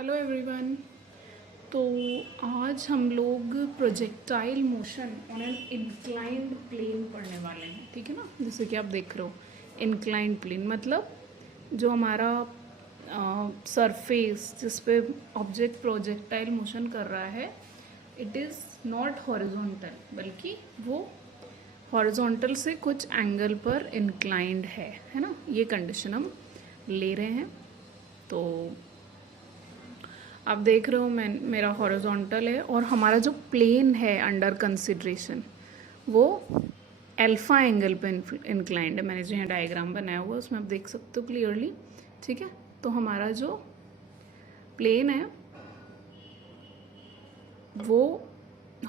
Hello everyone. तो आज हम लोग projectile motion on an inclined plane पढ़ने वाले हैं, ठीक है ना। जैसे कि आप देख रहे हो इंक्लाइंड प्लेन मतलब जो हमारा सरफेस जिस पे ऑब्जेक्ट प्रोजेक्टाइल मोशन कर रहा है, इट इज़ नॉट हॉरिजॉन्टल बल्कि वो हॉरिजॉन्टल से कुछ एंगल पर इंक्लाइंड है ना। ये कंडीशन हम ले रहे हैं। तो आप देख रहे हो मेरा हॉरिजॉन्टल है और हमारा जो प्लेन है अंडर कंसिडरेशन वो अल्फा एंगल पे इंक्लाइंड है। मैंने जो यहाँ डायग्राम बनाया हुआ है उसमें आप देख सकते हो क्लियरली, ठीक है। तो हमारा जो प्लेन है वो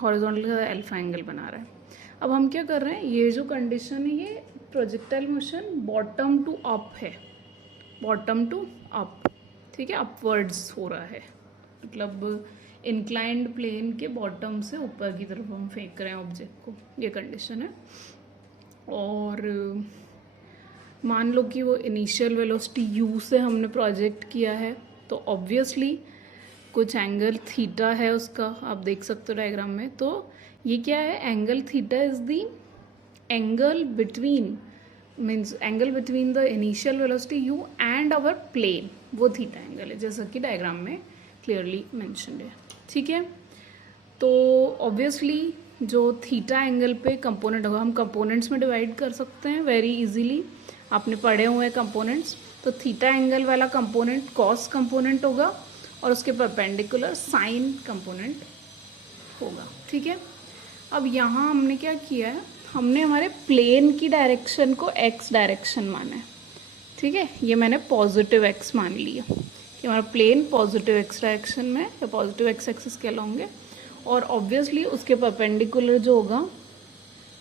हॉरिजॉन्टल का अल्फा एंगल बना रहा है। अब हम क्या कर रहे हैं, ये जो कंडीशन है ये projectile motion bottom to up है, बॉटम टू अप, ठीक है, अपवर्ड्स हो रहा है। मतलब इंक्लाइंड प्लेन के बॉटम से ऊपर की तरफ हम फेंक रहे हैं ऑब्जेक्ट को, ये कंडीशन है। और मान लो कि वो इनिशियल वेलोसिटी u से हमने प्रोजेक्ट किया है, तो ऑब्वियसली कुछ एंगल थीटा है उसका, आप देख सकते हो डायग्राम में। तो ये क्या है, angle theta is the angle between means angle between the initial velocity u and our plane, वो थीटा एंगल है जैसा कि डायग्राम में क्लियरली मेंशन्ड है, ठीक है। तो ऑब्वियसली जो थीटा एंगल पे कंपोनेंट होगा, हम कंपोनेंट्स में डिवाइड कर सकते हैं वेरी इजीली, आपने पढ़े हुए हैं कंपोनेंट्स। तो थीटा एंगल वाला कंपोनेंट कॉस कंपोनेंट होगा और उसके परपेंडिकुलर साइन कंपोनेंट होगा, ठीक है। अब यहाँ हमने क्या किया है, हमने हमारे प्लेन की डायरेक्शन को एक्स डायरेक्शन माना है, ठीक है। ये मैंने पॉजिटिव एक्स मान लिया कि हमारा प्लेन पॉजिटिव एक्स डायरेक्शन में या पॉजिटिव एक्स एक्सिस के अलॉन्ग है। और ऑब्वियसली उसके परपेंडिकुलर जो होगा,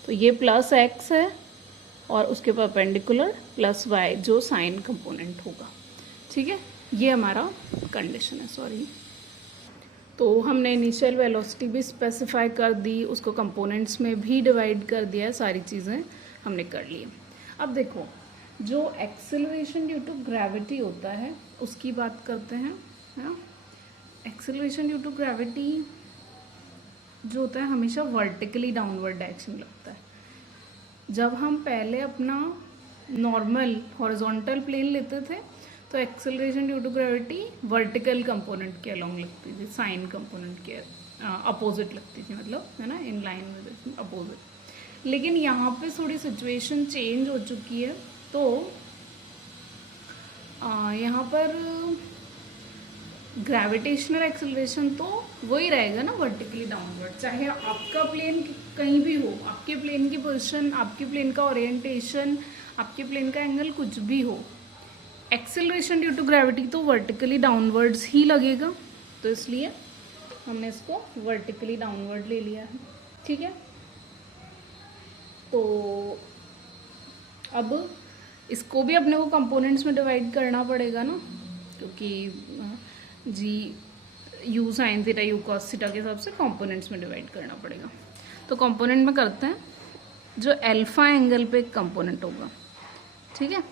तो ये प्लस एक्स है और उसके परपेंडिकुलर प्लस वाई जो साइन कंपोनेंट होगा, ठीक है। ये हमारा कंडीशन है, सॉरी। तो हमने इनिशियल वेलोसिटी भी स्पेसिफाई कर दी, उसको कंपोनेंट्स में भी डिवाइड कर दिया है, सारी चीज़ें हमने कर ली। अब देखो, जो एक्सेलरेशन ड्यू टू ग्रेविटी होता है उसकी बात करते हैं, है ना। एक्सेलरेशन ड्यू टू ग्रेविटी जो होता है हमेशा वर्टिकली डाउनवर्ड डायरेक्शन लगता है। जब हम पहले अपना नॉर्मल हॉरिजॉन्टल प्लेन लेते थे तो acceleration due to gravity vertical component के अलोंग लगती थी, साइन कंपोनेंट के अपोजिट लगती थी, मतलब है ना, इन लाइन विद अपोजिट। लेकिन यहाँ पे थोड़ी सिचुएशन चेंज हो चुकी है। तो यहाँ पर ग्रेविटेशनल एक्सेलरेशन तो वही रहेगा ना, वर्टिकली डाउनवर्ड, चाहे आपका प्लेन कहीं भी हो, आपके प्लेन की पोजीशन, आपके प्लेन का ओरिएंटेशन, आपके प्लेन का एंगल कुछ भी हो, एक्सेलरेशन ड्यू टू ग्रेविटी तो वर्टिकली डाउनवर्ड्स ही लगेगा। तो इसलिए हमने इसको वर्टिकली डाउनवर्ड ले लिया है, ठीक है। तो अब इसको भी अपने को कंपोनेंट्स में डिवाइड करना पड़ेगा ना, क्योंकि g u sine theta u cos theta के हिसाब से कंपोनेंट्स में डिवाइड करना पड़ेगा। तो कंपोनेंट में करते हैं, जो अल्फा एंगल पे एक कंपोनेंट होगा, ठीक है,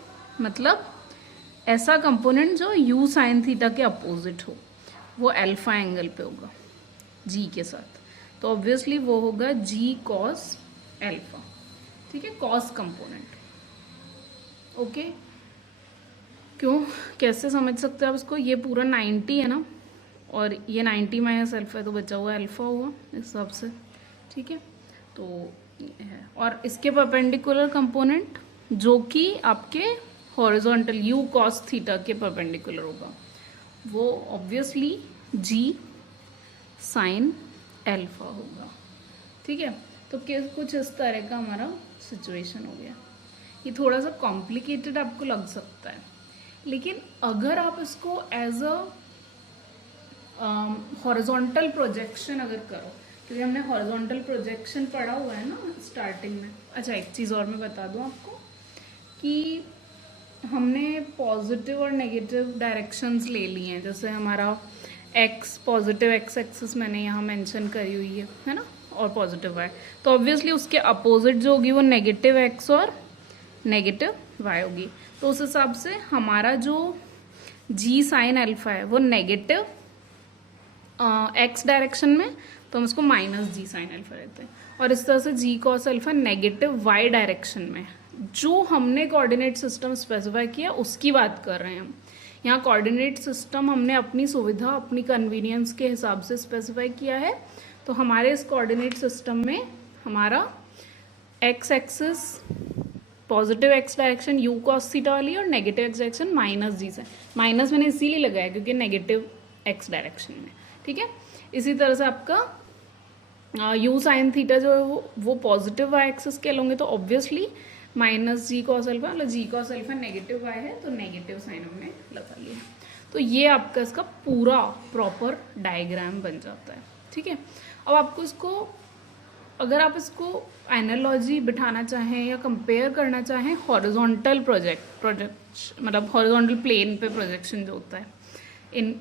मतलब ऐसा कंपोनेंट जो यू साइन थीटा के अपोजिट हो, वो अल्फा एंगल पे होगा जी के साथ। तो ऑब्वियसली वो होगा जी कॉस अल्फा, ठीक है, कॉस कंपोनेंट, ओके। क्यों, कैसे समझ सकते हैं आप इसको, ये पूरा 90 है ना, और ये 90 माइनस अल्फा है तो बचा हुआ अल्फा हुआ इस हिसाब से, ठीक है। तो ये है, और इसके परपेंडिकुलर कंपोनेंट जो कि आपके हॉरिजॉन्टल यू कॉस थीटा के परपेंडिकुलर होगा, वो ऑब्वियसली जी साइन अल्फा होगा, ठीक है। तो कुछ इस तरह का हमारा सिचुएशन हो गया। ये थोड़ा सा कॉम्प्लिकेटेड आपको लग सकता है, लेकिन अगर आप इसको एज अ हॉरिजॉन्टल प्रोजेक्शन अगर करो, क्योंकि हमने हॉरिजॉन्टल प्रोजेक्शन पढ़ा हुआ है ना स्टार्टिंग में। अच्छा, एक चीज़ और मैं बता दूं आपको कि हमने पॉजिटिव और नेगेटिव डायरेक्शंस ले लिए हैं। जैसे हमारा एक्स, पॉजिटिव एक्स एक्सिस मैंने यहाँ मेंशन करी हुई है ना, और पॉजिटिव वाई, तो ऑब्वियसली उसके अपोजिट जो होगी वो नेगेटिव एक्स और नेगेटिव वाई होगी। तो उस हिसाब से हमारा जो जी साइन अल्फा है वो नेगेटिव एक्स डायरेक्शन में तो हम इसको माइनस जी साइन अल्फा लेते हैं, और इस तरह से g cos alpha negative y direction में। जो हमने कोऑर्डिनेट सिस्टम स्पेसिफाई किया उसकी बात कर रहे हैं हम। यहाँ कोऑर्डिनेट सिस्टम हमने अपनी सुविधा अपनी कन्वीनियंस के हिसाब से स्पेसिफाई किया है। तो हमारे इस कोऑर्डिनेट सिस्टम में हमारा x axis positive x direction you cos theta वाली और नेगेटिव एक्स डायरेक्शन माइनस जी से, माइनस मैंने इसीलिए लगाया क्योंकि नेगेटिव एक्स डायरेक्शन में, ठीक है। इसी तरह से आपका यू साइन थीटा जो है वो पॉजिटिव वाई एक्सिस के लोगे तो obviously minus g cos alpha, मतलब जी कॉस अल्फा नेगेटिव वाई है तो नेगेटिव साइन हमने लगा लिया। तो ये आपका इसका पूरा प्रॉपर डायग्राम बन जाता है, ठीक है। अब आपको इसको, अगर आप इसको एनालॉजी बिठाना चाहें या कंपेयर करना चाहें हॉरिजॉन्टल प्रोजेक्ट मतलब हॉरिजॉन्टल प्लेन पे प्रोजेक्शन जो होता है, इन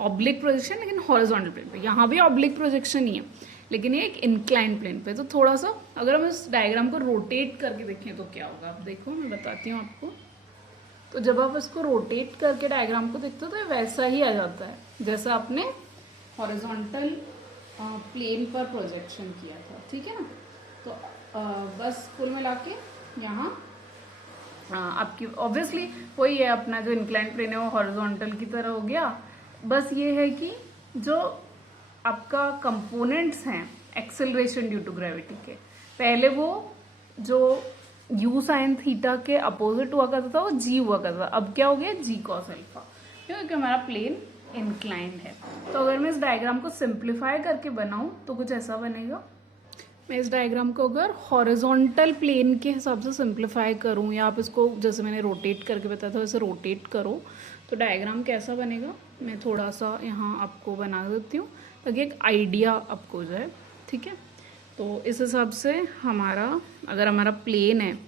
ऑब्लिक प्रोजेक्शन लेकिन हॉरिजॉन्टल प्लेन पे, यहाँ भी ऑब्लिक प्रोजेक्शन ही है लेकिन ये एक इंक्लाइन प्लेन पे। तो थोड़ा सा अगर हम इस डायग्राम को रोटेट करके देखें तो क्या होगा, आप देखो मैं बताती हूँ आपको। तो जब आप इसको रोटेट करके डायग्राम को देखते हो तो ये वैसा ही आ जाता है जैसा आपने हॉरिजॉन्टल प्लेन पर प्रोजेक्शन किया था, ठीक है ना। तो बस कुल मिला के यहाँ आपकी ऑब्वियसली वही है, अपना जो इंक्लाइन प्लेन है वो हॉरिजॉन्टल की तरह हो गया। बस ये है कि जो आपका कंपोनेंट्स हैं एक्सेलरेशन ड्यू टू ग्रेविटी के, पहले वो जो यू साइन थीटा के अपोजिट हुआ करता था वो जी हुआ करता था, अब क्या हो गया जी कॉस अल्फा, क्योंकि हमारा प्लेन इंक्लाइंड है। तो अगर मैं इस डायग्राम को सिंप्लीफाई करके बनाऊं तो कुछ ऐसा बनेगा। मैं इस डायग्राम को अगर हॉरिजॉन्टल प्लेन के हिसाब से सिंप्लीफाई करूं या आप इसको जैसे मैंने रोटेट करके बताया था वैसे रोटेट करो तो डायग्राम कैसा बनेगा, मैं थोड़ा सा यहाँ आपको बना देती हूँ ताकि एक आइडिया आपको हो जाए, ठीक है। तो इस हिसाब से हमारा, अगर हमारा प्लेन है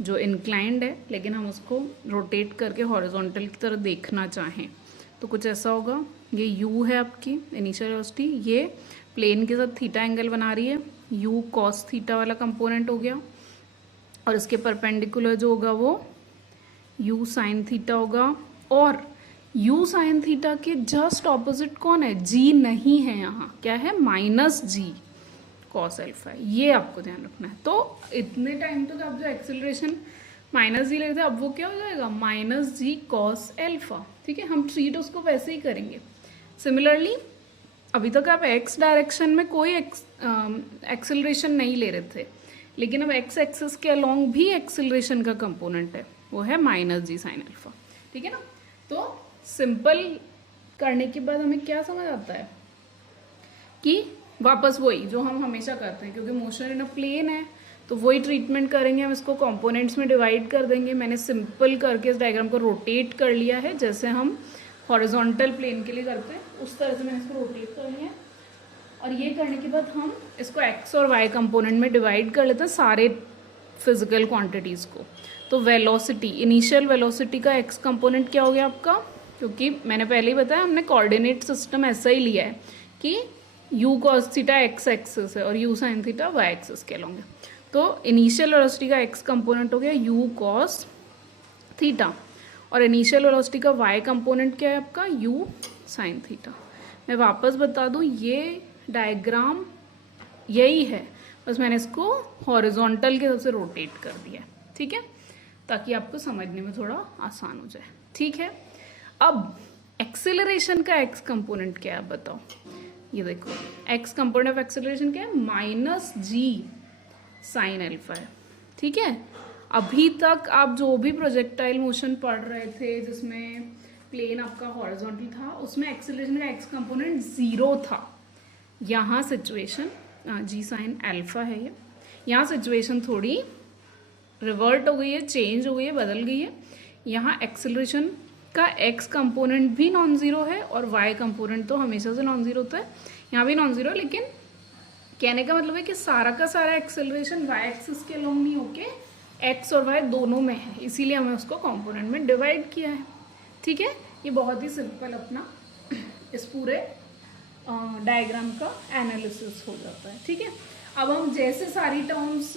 जो इंक्लाइंड है लेकिन हम उसको रोटेट करके हॉरिजॉन्टल की तरह देखना चाहें तो कुछ ऐसा होगा। ये u है आपकी इनिशियल वेलोसिटी, ये प्लेन के साथ थीटा एंगल बना रही है, u कॉस थीटा वाला कंपोनेंट हो गया, और इसके परपेंडिकुलर जो होगा वो u साइन थीटा होगा, और u साइन थीटा के जस्ट ऑपोजिट कौन है, g नहीं है, यहाँ क्या है माइनस जी कॉस अल्फा है, ये आपको ध्यान रखना है। तो इतने टाइम तक आप जो एक्सेलरेशन माइनस जी लेते थे अब वो क्या हो जाएगा माइनस जी कॉस एल्फा, ठीक है। हम ट्रीट उसको वैसे ही करेंगे। सिमिलरली अभी तक आप एक्स डायरेक्शन में कोई एक्सेलरेशन नहीं ले रहे थे, लेकिन अब एक्स एक्सिस के अलोंग भी एक्सेलरेशन का कंपोनेंट है, वो है माइनस जी साइन अल्फा, ठीक है ना। तो सिंपल करने के बाद हमें क्या समझ आता है कि वापस वही जो हम हमेशा करते हैं, क्योंकि मोशन इन अ प्लेन है तो वही ट्रीटमेंट करेंगे, हम इसको कंपोनेंट्स में डिवाइड कर देंगे। मैंने सिंपल करके इस डायग्राम को रोटेट कर लिया है जैसे हम हॉरिजॉन्टल प्लेन के लिए करते हैं उस तरह से मैंने इसको रोटेट कर लिया है। और ये करने के बाद हम इसको एक्स और वाई कंपोनेंट में डिवाइड कर लेते हैं सारे फिजिकल क्वांटिटीज़ को। तो वेलोसिटी, इनिशियल वेलोसिटी का एक्स कंपोनेंट क्या हो गया आपका, क्योंकि मैंने पहले ही बताया हमने कोऑर्डिनेट सिस्टम ऐसा ही लिया है कि u cos theta x axis है और u sine theta y axis के अलोंग है। तो इनिशियल वेलोसिटी का x कंपोनेंट हो गया u cos थीटा, और इनिशियल वेलोसिटी का y कंपोनेंट क्या है आपका u साइन थीटा। मैं वापस बता दूं ये डायग्राम यही है, बस मैंने इसको हॉरिजॉन्टल के सबसे रोटेट कर दिया है, ठीक है, ताकि आपको समझने में थोड़ा आसान हो जाए, ठीक है। अब एक्सेलरेशन का x कंपोनेंट क्या है बताओ, ये देखो x कंपोनेंट ऑफ एक्सेलरेशन क्या है माइनस जी साइन अल्फा है, ठीक है। अभी तक आप जो भी प्रोजेक्टाइल मोशन पढ़ रहे थे जिसमें प्लेन आपका हॉरिजॉन्टल था उसमें एक्सेलरेशन का x कंपोनेंट 0 था। यहाँ सिचुएशन जी साइन अल्फा है, ये यहाँ सिचुएशन थोड़ी रिवर्ट हो गई है, चेंज हो गई है, बदल गई है। यहाँ एक्सेलरेशन का x कंपोनेंट भी नॉन ज़ीरो है और y कंपोनेंट तो हमेशा से नॉन ज़ीरो होता है, यहाँ भी नॉन ज़ीरो, लेकिन कहने का मतलब है कि सारा का सारा एक्सेलरेशन y एक्सिस के अलोंग नहीं होके x और y दोनों में है, इसीलिए हमें उसको कंपोनेंट में डिवाइड किया है, ठीक है। ये बहुत ही सिंपल अपना इस पूरे डायग्राम का एनालिसिस हो जाता है, ठीक है। अब हम जैसे सारी टर्म्स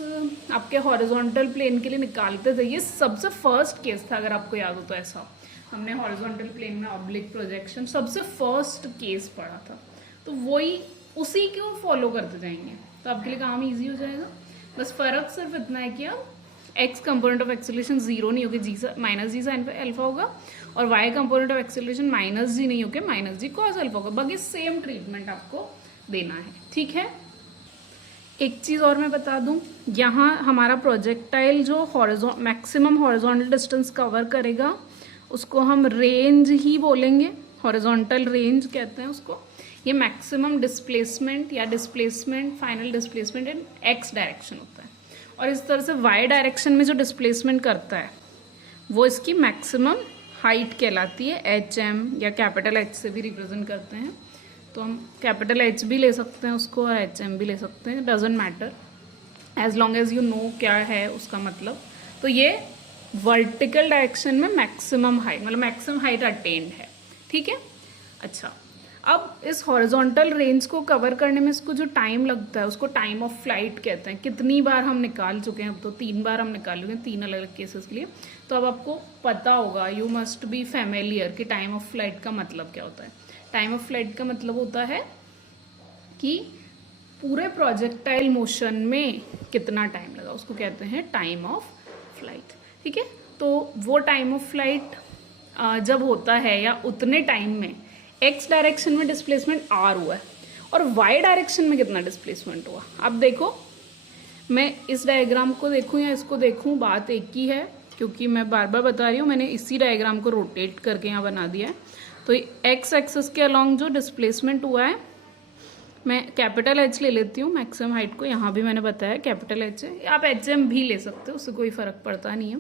आपके हॉरिजॉन्टल प्लेन के लिए निकालते थे, ये सबसे फर्स्ट केस था अगर आपको याद हो तो ऐसा। हमने हॉरिजॉन्टल प्लेन में ऑब्लिक प्रोजेक्शन सबसे फर्स्ट केस पढ़ा था, तो वही उसी को फॉलो करते जाएंगे, तो आपके लिए काम इजी हो जाएगा। बस फर्क सिर्फ इतना है कि अब x component of acceleration zero नहीं होगी, g minus g sine alpha होगा, और y component of acceleration minus g नहीं होकर माइनस जी कॉस अल्फा होगा। बाकी सेम ट्रीटमेंट आपको देना है, ठीक है। एक चीज़ और मैं बता दूं, यहाँ हमारा प्रोजेक्टाइल जो मैक्सिमम हॉरिजॉन्टल डिस्टेंस कवर करेगा उसको हम रेंज ही बोलेंगे, हॉरिजॉन्टल रेंज कहते हैं उसको। ये मैक्सिमम डिस्प्लेसमेंट या displacement, final displacement in x direction होता है, और इस तरह से वाई डायरेक्शन में जो डिस्प्लेसमेंट करता है वो इसकी मैक्सिमम हाइट कहलाती है, एच एम या कैपिटल एच से भी रिप्रेजेंट करते हैं। तो हम कैपिटल एच भी ले सकते हैं उसको और एच एम भी ले सकते हैं, doesn't matter as long as you know क्या है उसका मतलब। तो ये वर्टिकल डायरेक्शन में मैक्सिमम हाइट, मतलब मैक्सिमम हाइट अटेन्ड है, ठीक है। अच्छा, अब इस हॉरिजॉन्टल रेंज को कवर करने में इसको जो टाइम लगता है उसको टाइम ऑफ फ्लाइट कहते हैं। कितनी बार हम निकाल चुके हैं, अब तो 3 बार हम निकाल चुके हैं, 3 अलग अलग केसेस के लिए। तो अब आपको पता होगा, यू मस्ट बी फैमिलियर कि टाइम ऑफ फ्लाइट का मतलब क्या होता है। टाइम ऑफ फ्लाइट का मतलब होता है कि पूरे प्रोजेक्टाइल मोशन में कितना टाइम लगा, उसको कहते हैं टाइम ऑफ फ्लाइट, ठीक है। तो वो टाइम ऑफ फ्लाइट जब होता है या उतने टाइम में एक्स डायरेक्शन में डिस्प्लेसमेंट आर हुआ है और वाई डायरेक्शन में कितना डिस्प्लेसमेंट हुआ। अब देखो, मैं इस डायग्राम को देखूं या इसको देखूं, बात एक ही है, क्योंकि मैं बार बार बता रही हूँ, मैंने इसी डायग्राम को रोटेट करके यहाँ बना दिया है। तो एक्स एक्सिस के अलॉन्ग जो डिस्प्लेसमेंट हुआ है, मैं कैपिटल एच ले लेती हूँ, मैक्सिमम हाइट को यहाँ भी मैंने बताया कैपिटल एच है, आप एच एम भी ले सकते हो, उससे कोई फर्क पड़ता नहीं है।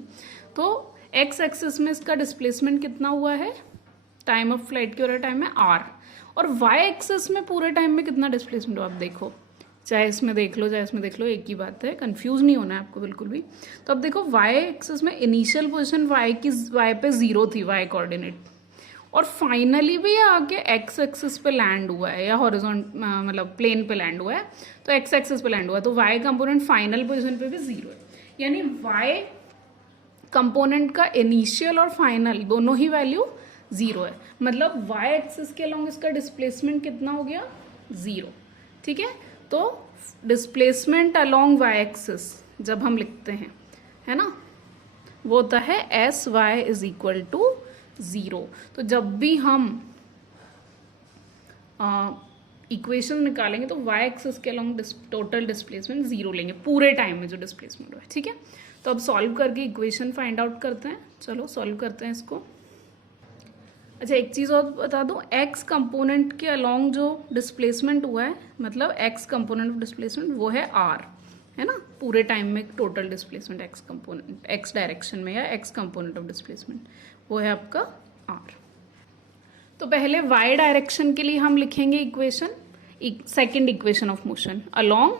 तो एक्स एक्सिस में इसका डिस्प्लेसमेंट कितना हुआ है टाइम ऑफ फ्लाइट के पूरे टाइम में आर, और वाई एक्सिस में पूरे टाइम में कितना डिस्प्लेसमेंट हुआ आप देखो, चाहे इसमें देख लो चाहे इसमें देख लो, एक ही बात है, कंफ्यूज नहीं होना है आपको बिल्कुल भी। तो अब देखो, वाई एक्सिस में इनिशियल पोजीशन वाई पे 0 थी, वाई कोऑर्डिनेट, और फाइनली भी ये आके एक्स एक्सिस पे लैंड हुआ है या हॉरिजॉन्ट मतलब प्लेन पे लैंड हुआ है, तो एक्स एक्सिस पे लैंड हुआ है, तो वाई कंपोनेंट फाइनल पोजीशन पे भी 0 है। यानी वाई कंपोनेंट का इनिशियल और फाइनल दोनों ही वैल्यू 0 है, मतलब वाई एक्सिस के अलॉन्ग इसका डिस्प्लेसमेंट कितना हो गया 0, ठीक है। तो डिस्प्लेसमेंट अलॉन्ग वाई एक्सिस जब हम लिखते हैं, है ना, वो होता है s y is equal to 0। तो जब भी हम इक्वेशन निकालेंगे तो वाई एक्सिस के अलॉन्ग टोटल डिस्प्लेसमेंट 0 लेंगे पूरे टाइम में जो डिस्प्लेसमेंट हुआ है, ठीक है। तो अब सॉल्व करके इक्वेशन फाइंड आउट करते हैं, चलो सॉल्व करते हैं इसको। अच्छा, एक चीज़ और बता दूं, एक्स कंपोनेंट के अलॉन्ग जो डिस्प्लेसमेंट हुआ है, मतलब एक्स कंपोनेंट ऑफ डिस्प्लेसमेंट वो है आर, है ना, पूरे टाइम में total displacement x component x direction में या एक्स कंपोनेंट ऑफ डिस्प्लेसमेंट वो है आपका आर। तो पहले वाई डायरेक्शन के लिए हम लिखेंगे equation, second equation of motion along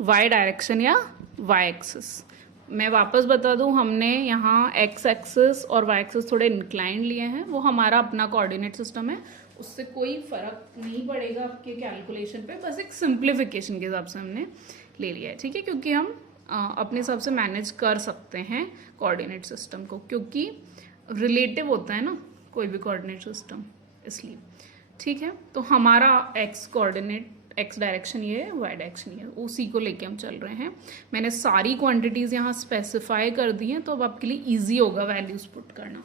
y direction या वाई एक्सिस। मैं वापस बता दूं, हमने यहाँ एक्स एक्सिस और वाई एक्सिस थोड़े इंक्लाइन लिए हैं, वो हमारा अपना कोऑर्डिनेट सिस्टम है, उससे कोई फर्क नहीं पड़ेगा आपके कैलकुलेशन पे, बस एक सिंप्लीफिकेशन के हिसाब से हमने ले लिया है, ठीक है, क्योंकि हम अपने हिसाब से मैनेज कर सकते हैं कोऑर्डिनेट सिस्टम को, क्योंकि रिलेटिव होता है ना कोई भी कोऑर्डिनेट सिस्टम, इसलिए, ठीक है। तो हमारा एक्स कोऑर्डिनेट एक्स डायरेक्शन ये है, वाई डायरेक्शन ये है, उसी को लेके हम चल रहे हैं। मैंने सारी क्वांटिटीज़ यहाँ स्पेसिफाई कर दी हैं, तो अब आपके लिए इजी होगा वैल्यूज पुट करना।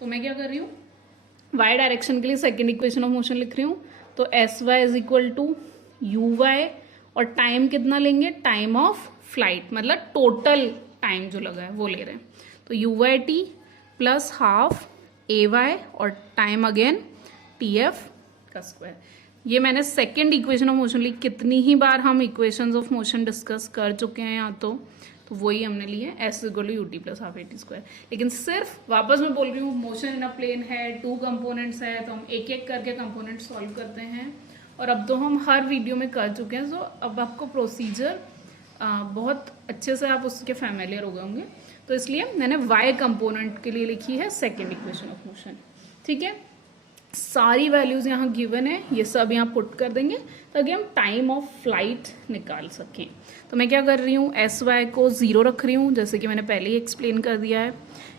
तो मैं क्या कर रही हूँ, वाई डायरेक्शन के लिए सेकेंड इक्वेशन ऑफ मोशन लिख रही हूँ। तो s y is equal to u y, और टाइम कितना लेंगे, टाइम ऑफ फ्लाइट, मतलब टोटल टाइम जो लगा है वो ले रहे हैं। तो u y t plus half a y और टाइम अगेन टी एफ का स्क्वायर। ये मैंने सेकेंड इक्वेशन ऑफ मोशन ली। कितनी ही बार हम इक्वेशंस ऑफ मोशन डिस्कस कर चुके हैं यहाँ, तो वही हमने ली है, s equal to u t plus half a t square. लेकिन सिर्फ वापस मैं बोल रही हूँ, मोशन इन अ प्लेन है, 2 कंपोनेंट्स है, तो हम एक एक करके कंपोनेंट सॉल्व करते हैं, और अब तो हम हर वीडियो में कर चुके हैं, तो अब आपको प्रोसीजर बहुत अच्छे से आप उसके फैमिलियर हो गए होंगे। तो इसलिए मैंने वाई कंपोनेंट के लिए लिखी है सेकेंड इक्वेशन ऑफ मोशन, ठीक है। सारी वैल्यूज़ यहाँ गिवन है, ये सब यहाँ पुट कर देंगे ताकि हम टाइम ऑफ फ्लाइट निकाल सकें। तो मैं क्या कर रही हूँ, एस वाई को 0 रख रही हूँ, जैसे कि मैंने पहले ही एक्सप्लेन कर दिया है।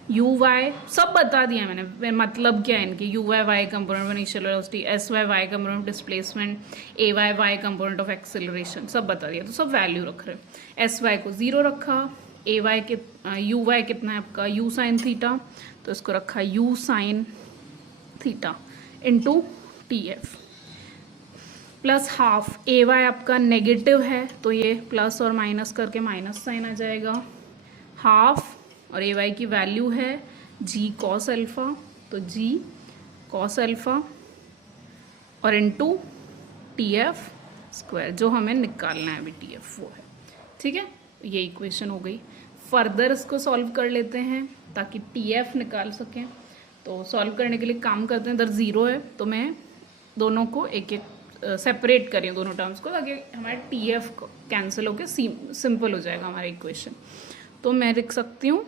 यू वाई सब बता दिया मैंने, मतलब क्या है इनके, u y y component of initial velocity, s y y component of displacement, a y y component of acceleration, सब बता दिया। तो सब वैल्यू रख रहे हैं। एस वाई को 0 रखा, ए वाई के यू वाई कितना है आपका यू साइन थीटा, तो इसको रखा u sine theta into t f plus half. A y आपका नेगेटिव है तो ये प्लस और माइनस करके माइनस साइन आ जाएगा, हाफ, और ए वाई की वैल्यू है जी कॉस अल्फा, तो जी कॉस अल्फा और इनटू टी एफ स्क्वायर, जो हमें निकालना है अभी टी एफ वो है। ठीक है, ये इक्वेशन हो गई। फर्दर इसको सॉल्व कर लेते हैं ताकि टी एफ निकाल सकें। तो सॉल्व करने के लिए काम करते हैं, इधर 0 है तो मैं दोनों को एक एक सेपरेट करें दोनों टर्म्स को, ताकि हमारे टी एफ कैंसिल होकर सिंपल हो जाएगा हमारा इक्वेशन। तो मैं लिख सकती हूँ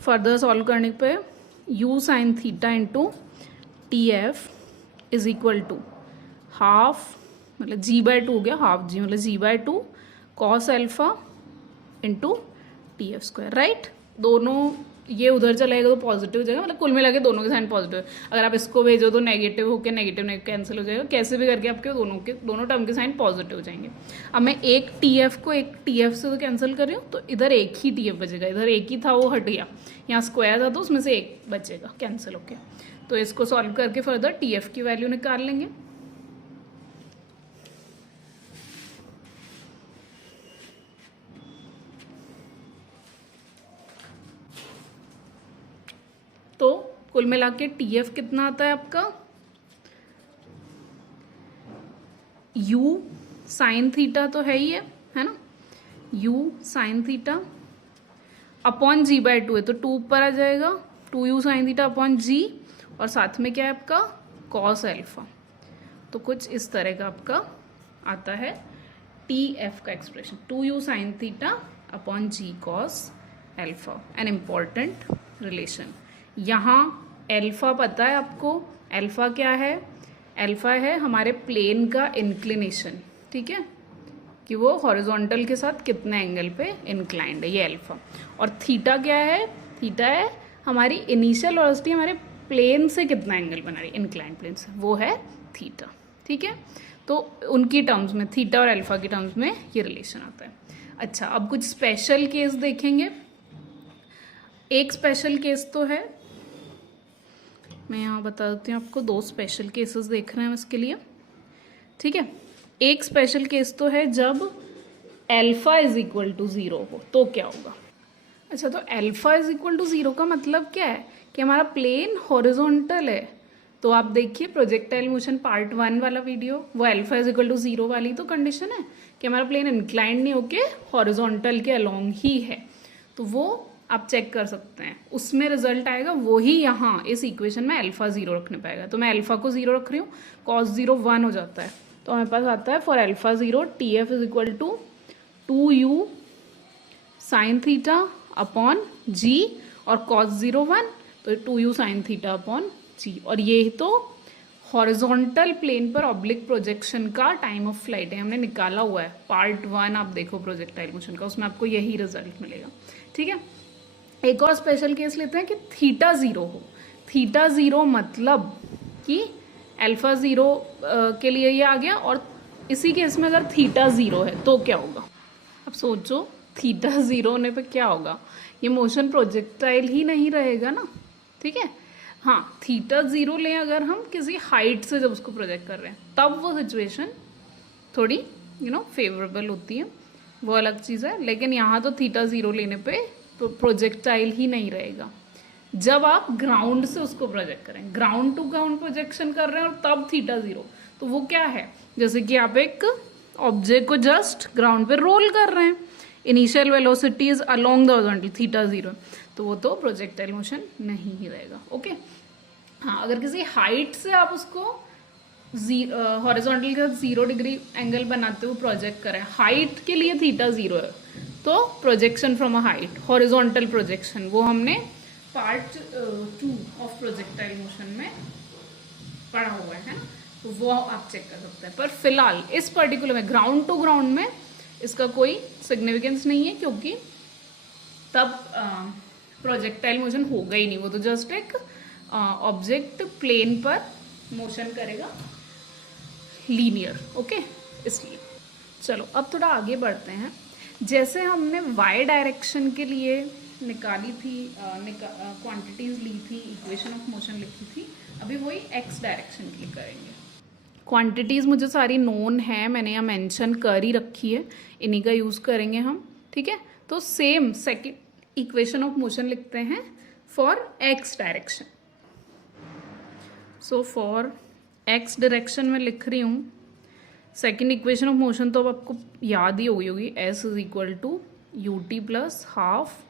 फर्दर सॉल्व करने पे u sine theta into t f is equal to half, मतलब g/2 हो गया, हाफ g मतलब g/2 cos alpha into t f square, right. दोनों ये उधर चलाएगा तो पॉजिटिव हो जाएगा, मतलब कुल मिला के दोनों के साइन पॉजिटिव है। अगर आप इसको भेजो तो नेगेटिव होकर नेगेटिव कैंसिल हो जाएगा, कैसे भी करके आपके दोनों टर्म के साइन पॉजिटिव हो जाएंगे। अब मैं एक टी एफ को एक टी एफ से तो कैंसिल कर रही हूँ, तो इधर एक ही टी एफ बचेगा, इधर एक ही था वो हट गया, यहाँ स्क्वायर था तो उसमें से एक बचेगा कैंसिल होके। तो इसको सॉल्व करके फर्दर टी एफ की वैल्यू निकाल लेंगे। तो कुल मिला के टी एफ कितना आता है आपका, u साइन थीटा तो है ही है ना, u sine theta upon g/2 है तो 2 ऊपर आ जाएगा, 2u sine theta upon g, और साथ में क्या है आपका कॉस अल्फा। तो कुछ इस तरह का आपका आता है टी एफ का expression, 2u sine theta upon g cos alpha. An important relation. यहाँ अल्फा पता है आपको, अल्फा क्या है, अल्फा है हमारे प्लेन का इंक्लिनेशन, ठीक है, कि वो हॉरिजॉन्टल के साथ कितने एंगल पे इंक्लाइंड है, ये अल्फा। और थीटा क्या है, थीटा है हमारी इनिशियल वेलोसिटी हमारे प्लेन से कितना एंगल बना रही है, इंक्लाइंड प्लेन से, वो है थीटा। ठीक है, तो उनकी टर्म्स में थीटा और अल्फा की टर्म्स में ये रिलेशन आता है। अच्छा, अब कुछ स्पेशल केस देखेंगे। एक स्पेशल केस तो है, मैं यहाँ बता देती हूँ आपको, 2 स्पेशल केसेस देख रहे हैं इसके लिए। ठीक है, एक स्पेशल केस तो है जब अल्फा इज इक्वल टू 0 हो, तो क्या होगा। अच्छा, तो अल्फा इज इक्वल टू 0 का मतलब क्या है कि हमारा प्लेन हॉरिजॉन्टल है। तो आप देखिए प्रोजेक्टाइल मोशन पार्ट 1 वाला वीडियो, वो अल्फा इज इक्वल टू 0 वाली तो कंडीशन है कि हमारा प्लेन इंक्लाइंड नहीं होके हॉरिजॉन्टल के अलोंग ही है। तो वो आप चेक कर सकते हैं, उसमें रिजल्ट आएगा वही यहाँ इस इक्वेशन में अल्फा 0 रखने पाएगा। तो मैं अल्फा को 0 रख रही हूँ, कॉस 0 1 हो जाता है, तो हमारे पास आता है for alpha 0 t f is equal to 2u sine theta upon g, और कॉस 0 1 तो 2u sine theta upon g. और ये तो हॉरिजॉन्टल प्लेन पर ऑब्लिक प्रोजेक्शन का टाइम ऑफ फ्लाइट है, हमने निकाला हुआ है पार्ट 1, आप देखो प्रोजेक्टाइल मोशन का, उसमें आपको यही रिजल्ट मिलेगा। ठीक है, एक और स्पेशल केस लेते हैं कि थीटा 0 हो। थीटा 0 मतलब कि अल्फा 0 के लिए ये आ गया, और इसी केस में अगर थीटा 0 है तो क्या होगा। अब सोचो थीटा 0 होने पे क्या होगा, ये मोशन प्रोजेक्टाइल ही नहीं रहेगा ना। ठीक है, हाँ, थीटा 0 लें अगर हम किसी हाइट से जब उसको प्रोजेक्ट कर रहे हैं, तब वो सिचुएशन थोड़ी फेवरेबल होती है, वो अलग चीज़ है। लेकिन यहाँ तो थीटा 0 लेने पे प्रोजेक्टाइल ही नहीं रहेगा। जब आप ग्राउंड से उसको प्रोजेक्ट करें, ग्राउंड टू ग्राउंड प्रोजेक्शन कर रहे हैं और तब थीटा 0, तो वो क्या है, जैसे कि आप एक ऑब्जेक्ट को जस्ट ग्राउंड पे रोल कर रहे हैं, initial velocity is along the horizontal, theta 0, तो वो तो प्रोजेक्टाइल मोशन नहीं ही रहेगा। ओके, हाँ, अगर किसी हाइट से आप उसको हॉरिजॉन्टल का 0 डिग्री एंगल बनाते हुए प्रोजेक्ट करें, हाइट के लिए थीटा 0 है, तो projection from a height, horizontal projection, वो हमने पार्ट 2 ऑफ प्रोजेक्टाइल मोशन में पढ़ा हुआ है ना, तो वो आप चेक कर सकते हैं। पर फिलहाल इस पर्टिकुलर में ग्राउंड टू ग्राउंड में इसका कोई सिग्निफिकेंस नहीं है, क्योंकि तब प्रोजेक्टाइल मोशन होगा ही नहीं, वो तो जस्ट एक ऑब्जेक्ट प्लेन पर मोशन करेगा लीनियर, ओके। इसलिए चलो अब थोड़ा आगे बढ़ते हैं। जैसे हमने वाई डायरेक्शन के लिए निकाली थी क्वांटिटीज ली थी, इक्वेशन ऑफ मोशन लिखी थी, अभी वही एक्स डायरेक्शन के लिए करेंगे। क्वांटिटीज़ मुझे सारी नोन है, मैंने यहाँ मेंशन कर ही रखी है, इन्हीं का यूज़ करेंगे हम, ठीक है। तो same second equation of motion लिखते हैं for x direction. So for x direction में लिख रही हूँ सेकेंड इक्वेशन ऑफ मोशन, तो अब आपको याद ही होगी, s is equal to u t plus half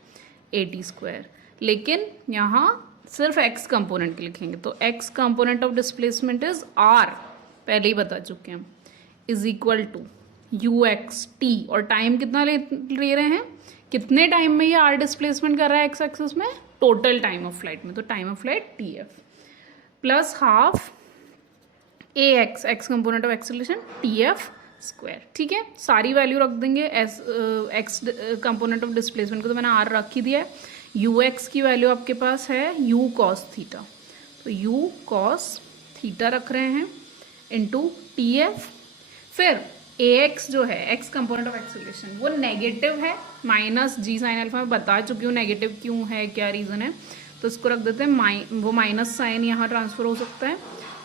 a t square. लेकिन यहाँ सिर्फ एक्स कंपोनेंट की लिखेंगे, तो x component of displacement is r, पहले ही बता चुके हैं हम, is equal to u x t, और टाइम कितना ले रहे हैं, कितने टाइम में ये आर डिस्प्लेसमेंट कर रहा है एक्स एक्सिस में, टोटल टाइम ऑफ फ्लाइट में, तो time of flight t f plus half a x, x component of acceleration T f square, ठीक है। सारी वैल्यू रख देंगे, S x component of displacement को तो मैंने आर रख ही दिया है। यू एक्स की वैल्यू आपके पास है यू कॉस थीटा, तो यू कॉस थीटा रख रहे हैं इंटू टी एफ। फिर ए एक्स जो है एक्स कंपोनेंट ऑफ एक्सेलरेशन वो नेगेटिव है, माइनस जी साइन अल्फा में बता चुकी हूँ नेगेटिव क्यों है, क्या रीज़न है, तो इसको रख देते हैं वो माइनस साइन यहाँ ट्रांसफर हो सकता है,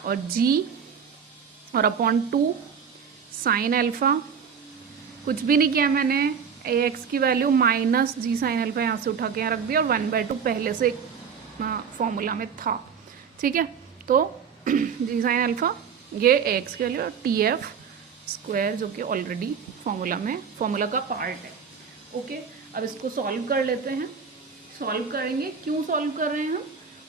और जी और अपॉन 2 साइन अल्फा, कुछ भी नहीं किया मैंने, ए एक्स की value minus g sine alpha यहाँ से उठा के यहाँ रख दिया, और 1/2 पहले से फॉर्मूला में था, ठीक है। तो जी साइन अल्फा ये ए एक्स की वैल्यू, और टी एफ स्क्वायर जो कि ऑलरेडी फॉर्मूला का पार्ट है, ओके। अब इसको सॉल्व कर लेते हैं, सॉल्व करेंगे, क्यों सॉल्व कर रहे हैं हम,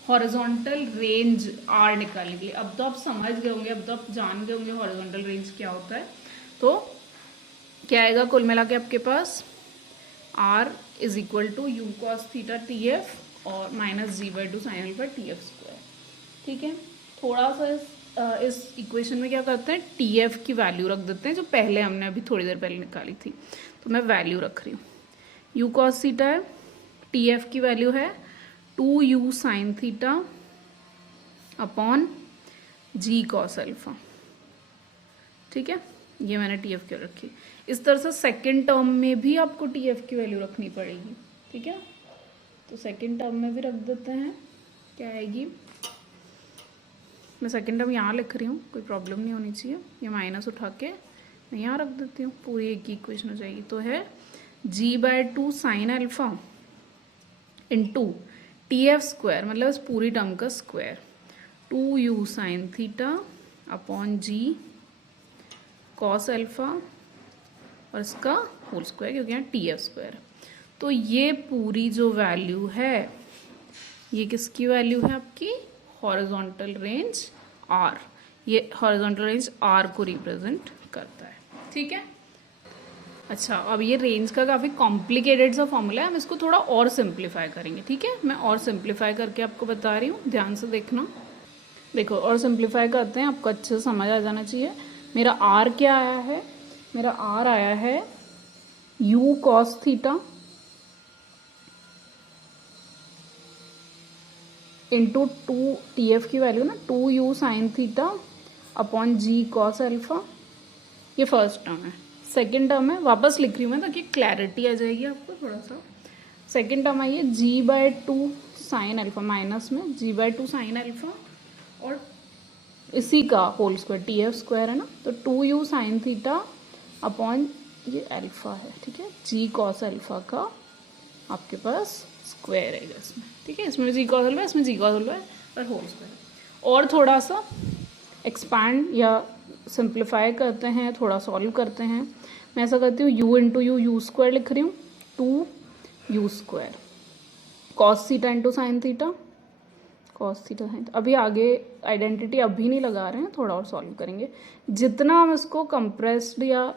हॉरिजॉन्टल रेंज आर निकालने के लिए। अब तो आप समझ गए होंगे, अब तो आप जान गए होंगे हॉरिजॉन्टल रेंज क्या होता है। तो क्या आएगा कुल मिला के आपके पास, r is equal to u cos theta t f और minus g by two sine alpha t f square, ठीक है। थोड़ा सा इस इक्वेशन में क्या करते हैं, टी एफ की वैल्यू रख देते हैं, जो पहले हमने अभी थोड़ी देर पहले निकाली थी, तो मैं वैल्यू रख रही हूँ, यू कॉस थीटा है, टी एफ की वैल्यू है 2u sine theta upon g cos alpha, ठीक है। ये मैंने टी एफ की रखी। इस तरह से सेकेंड टर्म में भी आपको टी एफ की वैल्यू रखनी पड़ेगी, ठीक है। तो सेकेंड टर्म में भी रख देते हैं, क्या आएगी, मैं सेकेंड टर्म यहाँ लिख रही हूँ, कोई प्रॉब्लम नहीं होनी चाहिए, ये माइनस उठा के मैं यहाँ रख देती हूँ, पूरी एक ही इक्वेशन हो जाएगी। तो है g/2 sine alpha into t f square, मतलब इस पूरी टर्म का square, 2u sine theta upon g cos alpha और इसका होल स्क्वायर, क्योंकि यहाँ टी एफ स्क्वायर। तो ये पूरी जो वैल्यू है ये किसकी वैल्यू है, आपकी हॉरिजॉन्टल रेंज आर, ये हॉरिजॉन्टल रेंज आर को रिप्रेजेंट करता है, ठीक है। अच्छा, अब ये रेंज का काफ़ी कॉम्प्लिकेटेड सा फॉर्मूला है, हम इसको थोड़ा और सिंप्लीफाई करेंगे, ठीक है। मैं और सिंप्लीफाई करके आपको बता रही हूँ, ध्यान से देखना। देखो और सिंप्लीफाई करते हैं, आपको अच्छे से समझ आ जाना चाहिए। मेरा आर क्या आया है, मेरा आर आया है you cos theta into 2 t F की वैल्यू ना 2u sine theta upon g cos alpha, ये फर्स्ट टर्म है। सेकेंड टर्म है, वापस लिख रही हूँ मैं ताकि क्लैरिटी आ जाएगी आपको थोड़ा सा। सेकेंड टर्म आई है g/2 साइन अल्फा, माइनस में g/2 साइन अल्फा और इसी का whole square, t f square है ना, तो 2u साइन थीटा अपॉन ये अल्फा है, ठीक है, जी कॉस अल्फा का आपके पास स्क्वायर है इसमें, ठीक है। इसमें जी कॉस अल्फा, इसमें जी कॉस अल्फा है और होल स्क्वायर। और थोड़ा सा एक्सपैंड या सिंप्लीफाई करते हैं, थोड़ा सॉल्व करते हैं। मैं ऐसा करती हूँ, u इंटू यू स्क्वायर लिख रही हूँ, 2u square cos theta into sine theta, cos theta sine. अभी आगे आइडेंटिटी अभी नहीं लगा रहे हैं, थोड़ा और सॉल्व करेंगे। जितना हम इसको कंप्रेस्ड या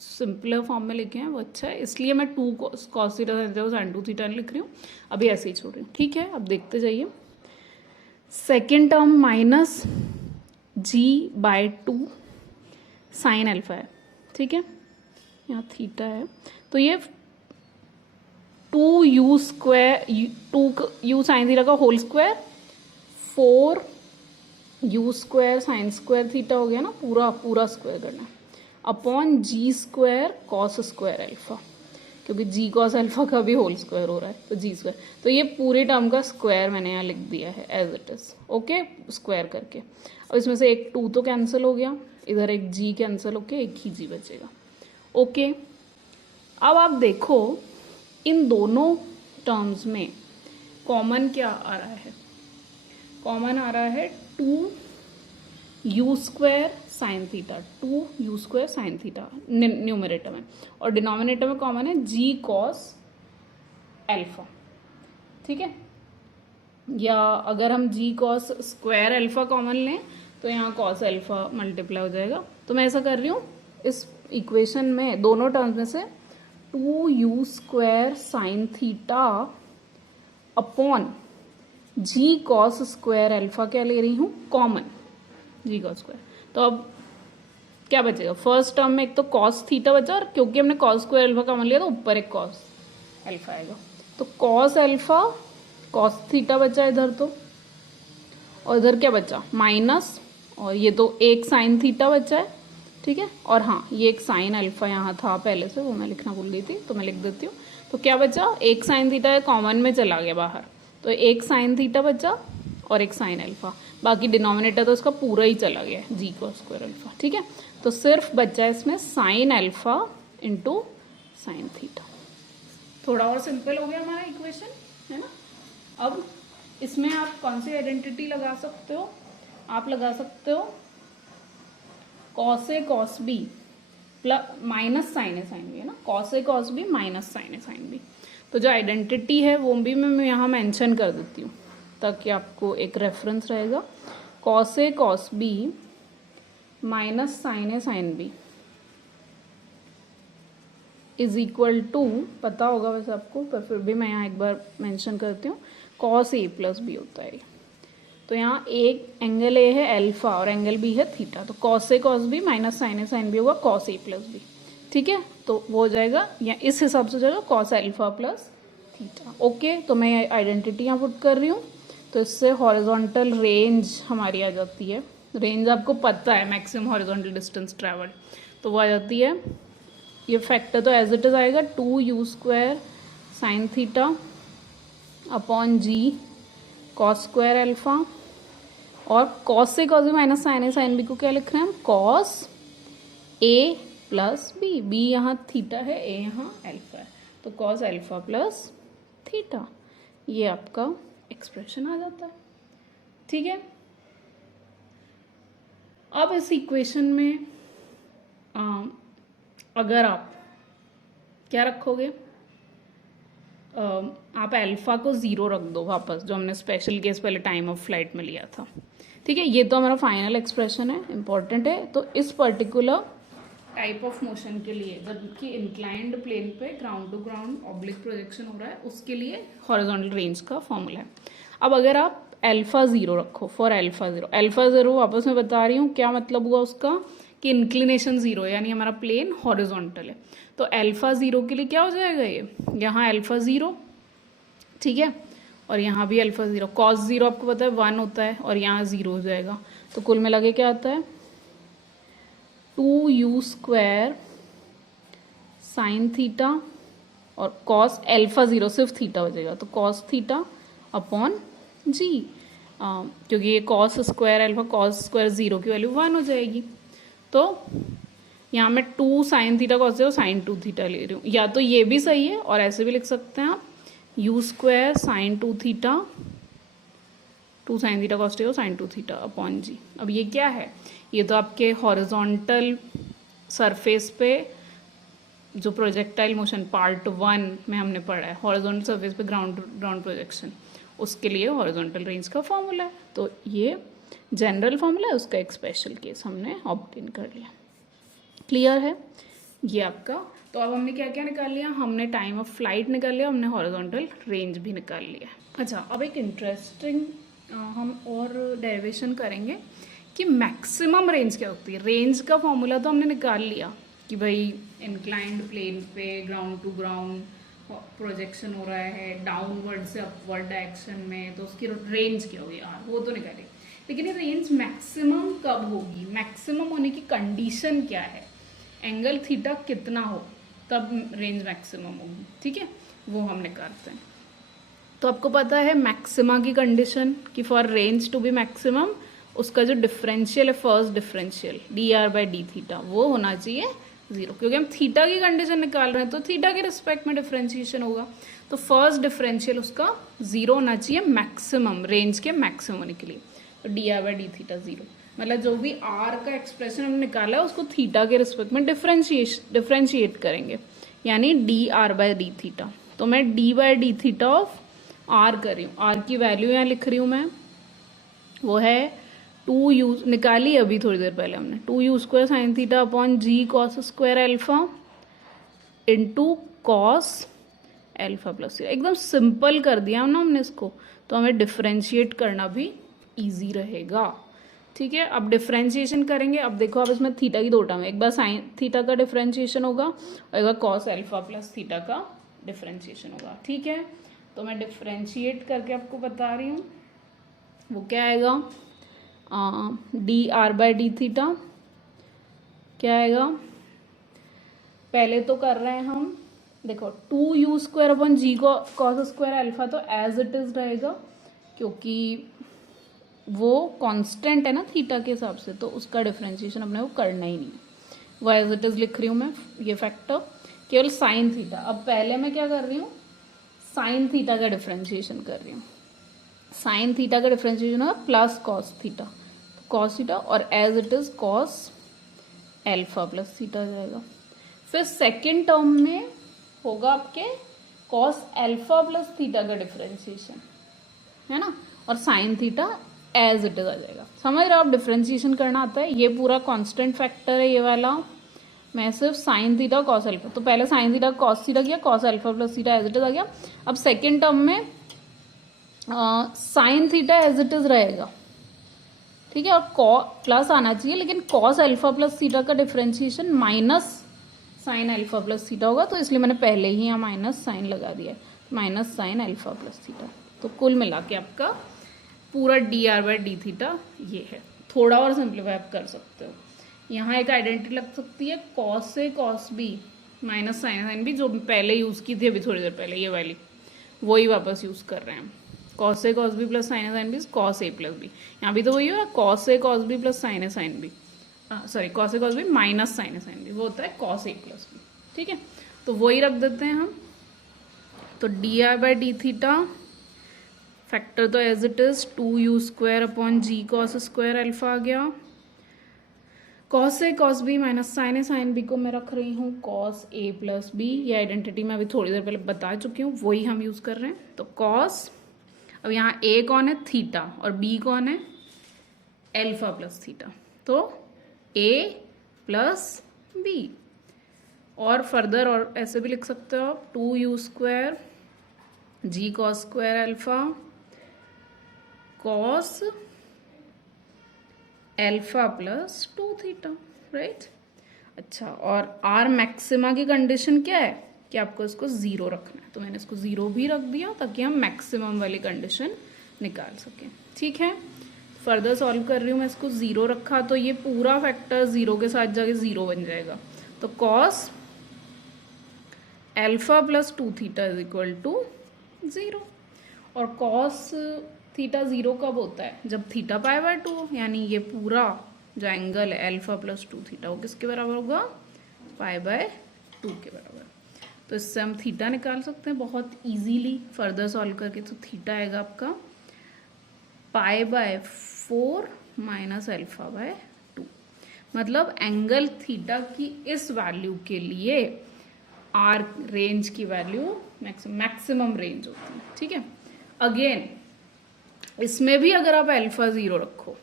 सिंपलर फॉर्म में लिखे हैं वो अच्छा है, इसलिए मैं 2 कॉस थीटा साइन 2 थीटा लिख रही हूँ, अभी ऐसे ही छोड़ रही हूँ, ठीक है। अब देखते जाइए, second term minus g/2 sine alpha है, ठीक है, यहाँ थीटा है, तो ये 2u square 2u sine theta का whole square 4u square sine square theta हो गया ना, पूरा पूरा स्क्वायर करना है, upon g square cos square alpha, क्योंकि जी कॉस अल्फा का भी होल स्क्वायर हो रहा है तो जी स्क्वायर, तो ये पूरे टर्म का स्क्वायर मैंने यहाँ लिख दिया है as it is, okay, square करके। और इसमें से एक 2 तो कैंसिल हो गया, इधर एक जी कैंसिल होके एक ही जी बचेगा, ओके। अब आप देखो इन दोनों टर्म्स में कॉमन क्या आ रहा है, कॉमन आ रहा है 2u square sine theta, 2u square sine theta numerator में, और डिनोमिनेटर में कॉमन है जी कॉस एल्फा, ठीक है। या अगर हम जी कॉस स्क्वायर एल्फा कॉमन लें तो यहाँ कॉस एल्फा मल्टीप्लाई हो जाएगा। तो मैं ऐसा कर रही हूँ, इस इक्वेशन में दोनों टर्म्स में से 2u square sine theta upon g cos square alpha क्या ले रही हूँ, कॉमन जी कॉस स्क्वायर। तो अब क्या बचेगा, फर्स्ट टर्म में एक तो कॉस थीटा बचा, और क्योंकि हमने कॉस स्क्वायर एल्फा कॉमन लिया तो ऊपर एक कॉस एल्फा आएगा, तो कॉस एल्फा कॉस थीटा बचा इधर तो, और इधर क्या बचा माइनस, और ये तो एक साइन थीटा बचा है, ठीक है। और हाँ, ये एक साइन अल्फा यहाँ था पहले से, वो मैं लिखना भूल गई थी तो मैं लिख देती हूँ। तो क्या बचा, एक साइन थीटा कॉमन में चला गया बाहर, तो एक साइन थीटा बचा और एक साइन अल्फा, बाकी डिनोमिनेटर तो इसका पूरा ही चला गया है जी कॉस स्क्वायर अल्फा, ठीक है। तो सिर्फ बचा इसमें sign alpha into sine theta. थोड़ा और सिंपल हो गया हमारा इक्वेशन, है ना। अब इसमें आप कौन सी आइडेंटिटी लगा सकते हो, आप लगा सकते हो कॉस ए cos b plus minus sine ए साइन बी, है ना, कॉस ए कॉस बी माइनस साइन ए साइन बी। तो जो आइडेंटिटी है वो भी मैं यहाँ मेंशन कर देती हूँ ताकि आपको एक रेफरेंस रहेगा। Cos A cos B minus sine A sine b is equal to, पता होगा वैसे आपको पर फिर भी मैं यहाँ एक बार मेंशन करती हूँ, कॉस ए प्लस बी होता है। तो यहाँ एक एंगल ए है अल्फा और एंगल बी है थीटा, तो cos A cos B minus sine A sine B होगा कॉस ए प्लस बी, ठीक है। तो वो हो जाएगा, या इस हिसाब से हो जाएगा cos alpha plus theta, okay. तो मैं आइडेंटिटी यहाँ पुट कर रही हूँ, तो इससे हॉरिजॉन्टल रेंज हमारी आ जाती है, रेंज आपको पता है मैक्सिमम हॉरिजॉन्टल डिस्टेंस ट्रैवल, तो वो आ जाती है, ये फैक्टर तो एज इट इज आएगा 2u square sine theta upon g cos square alpha, और कॉस से कॉस बी माइनस साइन ए साइन बी को क्या लिख रहे हैं हम, cos A plus B, B यहाँ थीटा है, ए यहाँ अल्फा है, तो कॉस अल्फा प्लस थीटा, ये आपका एक्सप्रेशन आ जाता है, ठीक है। अब इस इक्वेशन में अगर आप क्या रखोगे, आप अल्फा को 0 रख दो वापस, जो हमने स्पेशल केस पहले टाइम ऑफ फ्लाइट में लिया था, ठीक है। ये तो हमारा फाइनल एक्सप्रेशन है, इंपॉर्टेंट है। तो इस पर्टिकुलर टाइप ऑफ मोशन के लिए जबकि इंक्लाइंड प्लेन पे ground to ground oblique projection हो रहा है, उसके लिए हॉरिजॉन्टल रेंज का फॉर्मूला है। अब अगर आप अल्फा 0 रखो, फॉर अल्फा 0, अल्फा 0 वापस मैं बता रही हूँ क्या मतलब हुआ उसका, कि इंक्लिनेशन 0 यानी हमारा प्लेन हॉरिजॉन्टल है, तो अल्फा 0 के लिए क्या हो जाएगा, ये यहाँ अल्फा 0, ठीक है, और यहाँ भी अल्फा 0, कॉस 0 आपको पता है 1 होता है, और यहाँ 0 हो जाएगा, तो कुल मिला के क्या आता है 2u स्क्वायर साइन थीटा, और कॉस अल्फा 0 सिर्फ थीटा बचेगा, तो कॉस थीटा अपॉन जी, क्योंकि ये cos square alpha cos square 0 की वैल्यू 1 हो जाएगी, तो यहाँ मैं 2 sine theta cos 0 sine 2 theta ले रही हूँ, या तो ये भी सही है और ऐसे भी लिख सकते हैं आप, u square sine 2 theta 2 sine theta cos 0 sine 2 theta upon g. अब ये क्या है, ये तो आपके हॉरिजॉन्टल सरफेस पे जो प्रोजेक्टाइल मोशन पार्ट 1 में हमने पढ़ा है, हॉरिजॉन्टल सरफेस पे ग्राउंड प्रोजेक्शन, उसके लिए हॉरिजॉन्टल रेंज का फॉर्मूला है। तो ये जनरल फॉर्मूला है, उसका एक स्पेशल केस हमने ऑब्टेन कर लिया। क्लियर है ये आपका। तो अब हमने क्या क्या निकाल लिया, हमने टाइम ऑफ फ्लाइट निकाल लिया, हमने हॉरिजॉन्टल रेंज भी निकाल लिया। अच्छा, अब एक इंटरेस्टिंग हम और डेरिवेशन करेंगे कि मैक्सिमम रेंज क्या होती है। रेंज का फॉर्मूला तो हमने निकाल लिया कि भाई इंक्लाइंड प्लेन पे ग्राउंड टू ग्राउंड प्रोजेक्शन हो रहा है डाउनवर्ड से अपवर्ड डायरेक्शन में, तो उसकी रेंज क्या होगी आर, वो तो निकालेंगे। लेकिन ये रेंज मैक्सिमम कब होगी, मैक्सिमम होने की कंडीशन क्या है, एंगल थीटा कितना हो तब रेंज मैक्सिमम होगी, ठीक है, वो हम निकालते हैं। तो आपको पता है मैक्सिमा की कंडीशन कि for range to be maximum उसका जो डिफरेंशियल है first differential d r by d theta वो होना चाहिए जीरो, क्योंकि हम थीटा की कंडीशन निकाल रहे हैं तो थीटा के रिस्पेक्ट में डिफरेंशिएशन होगा, तो फर्स्ट डिफरेंशियल उसका जीरो होना चाहिए मैक्सिमम, रेंज के मैक्सिमम होने के लिए। तो d r by d theta zero, मतलब जो भी आर का एक्सप्रेशन हमने निकाला है उसको थीटा के रिस्पेक्ट में डिफरेंशिएट करेंगे, यानी d r by d theta. तो मैं d by d theta of r कर रही हूँ, आर की वैल्यू यहाँ लिख रही हूँ मैं, वो है 2u निकाली अभी थोड़ी देर पहले हमने, 2u square sine theta upon g cos square alpha into cos alpha plus theta. एकदम सिंपल कर दिया ना हमने इसको, तो हमें डिफ्रेंशिएट करना भी इजी रहेगा, ठीक है। अब डिफ्रेंशिएशन करेंगे, अब देखो अब इसमें थीटा की दो टर्म है, एक बार साइन थीटा का डिफ्रेंशिएशन होगा और एक बार कॉस एल्फा प्लस थीटा का डिफ्रेंशिएशन होगा, ठीक है। तो मैं डिफ्रेंशिएट करके आपको बता रही हूँ, वो क्या आएगा, D r by d theta क्या आएगा, पहले तो कर रहे हैं हम, देखो 2u स्क्वायर अपॉन जी को कॉस स्क्वायर अल्फा तो एज इट इज रहेगा, क्योंकि वो कांस्टेंट है ना थीटा के हिसाब से, तो उसका डिफरेंशिएशन अपने को करना ही नहीं है, वो एज इट इज लिख रही हूँ मैं ये फैक्टर, केवल साइन थीटा। अब पहले मैं क्या कर रही हूँ, साइन थीटा का डिफरेंशिएशन कर रही हूँ, साइन थीटा का डिफरेंशिएशन होगा plus cos theta, cos theta और as it is cos alpha plus theta आ जाएगा। फिर सेकेंड टर्म में होगा आपके कॉस एल्फा प्लस थीटा का डिफरेंशिएशन, है ना, और sine theta as it is आ जाएगा। समझ रहे हो आप, डिफरेंशिएशन करना आता है, ये पूरा कांस्टेंट फैक्टर है ये वाला, मैं सिर्फ साइन थीटा कॉस एल्फा, तो पहले साइन थीटा कॉस थीटा किया, cos alpha plus theta as it is आ गया। अब सेकेंड टर्म में sine theta as it is रहेगा, ठीक है, और प्लस आना चाहिए, लेकिन कॉस एल्फा प्लस थीटा का differentiation minus sine alpha plus theta होगा, तो इसलिए मैंने पहले ही यहाँ माइनस साइन लगा दिया है, minus sine alpha plus theta. तो कुल मिला के आपका पूरा D r by d theta ये है। थोड़ा और सिंप्लीफाई आप कर सकते हो, यहाँ एक आइडेंटिटी लग सकती है कॉस ए cos B minus sine sine B, जो पहले यूज़ की थी अभी थोड़ी देर पहले, ये वाली वही वापस यूज़ कर रहे हैं हम, cos A cos b plus sign A sine B cos A plus B, यहाँ भी तो वही हो रहा है cos A cos b plus sign A sine B, sorry cos A cos B minus sine A sine B, वो होता है कॉस ए प्लस बी, ठीक है। तो वही रख देते हैं हम, तो d r by d theta factor तो as it is 2u square upon g cos square alpha आ गया, कॉस ए कॉस बी माइनस साइन ए साइन बी को मैं रख रही हूँ कॉस ए प्लस बी, ये आइडेंटिटी मैं अभी थोड़ी देर पहले बता चुकी हूँ, वही हम यूज़ कर रहे हैं। तो कॉस, अब यहाँ ए कौन है थीटा और बी कौन है एल्फा प्लस थीटा, तो ए प्लस बी, और फर्दर और ऐसे भी लिख सकते हो आप 2u square g cos square alpha cos alpha plus 2 theta, right. अच्छा, और आर मैक्सिमा की कंडीशन क्या है कि आपको इसको जीरो रखना है, तो मैंने इसको जीरो भी रख दिया ताकि हम मैक्सिमम वाली कंडीशन निकाल सकें, ठीक है। फर्दर सॉल्व कर रही हूँ मैं, इसको जीरो रखा तो ये पूरा फैक्टर जीरो के साथ जाके जीरो बन जाएगा, तो cos alpha plus 2 theta is equal to zero, और कॉस थीटा जीरो कब होता है, जब थीटा पाई बाय 2, यानी ये पूरा जो एंगल है एल्फा प्लस 2 थीटा वो किसके बराबर होगा, पाई बाय 2 के बराबर। तो इससे हम थीटा निकाल सकते हैं बहुत इजीली फर्दर सॉल्व करके, तो थीटा आएगा आपका pi by 4 minus alpha by 2, मतलब एंगल थीटा की इस वैल्यू के लिए आर रेंज की वैल्यू मैक्सिमम रेंज होती है, ठीक है। अगेन इसमें भी अगर आप अल्फा जीरो रखो,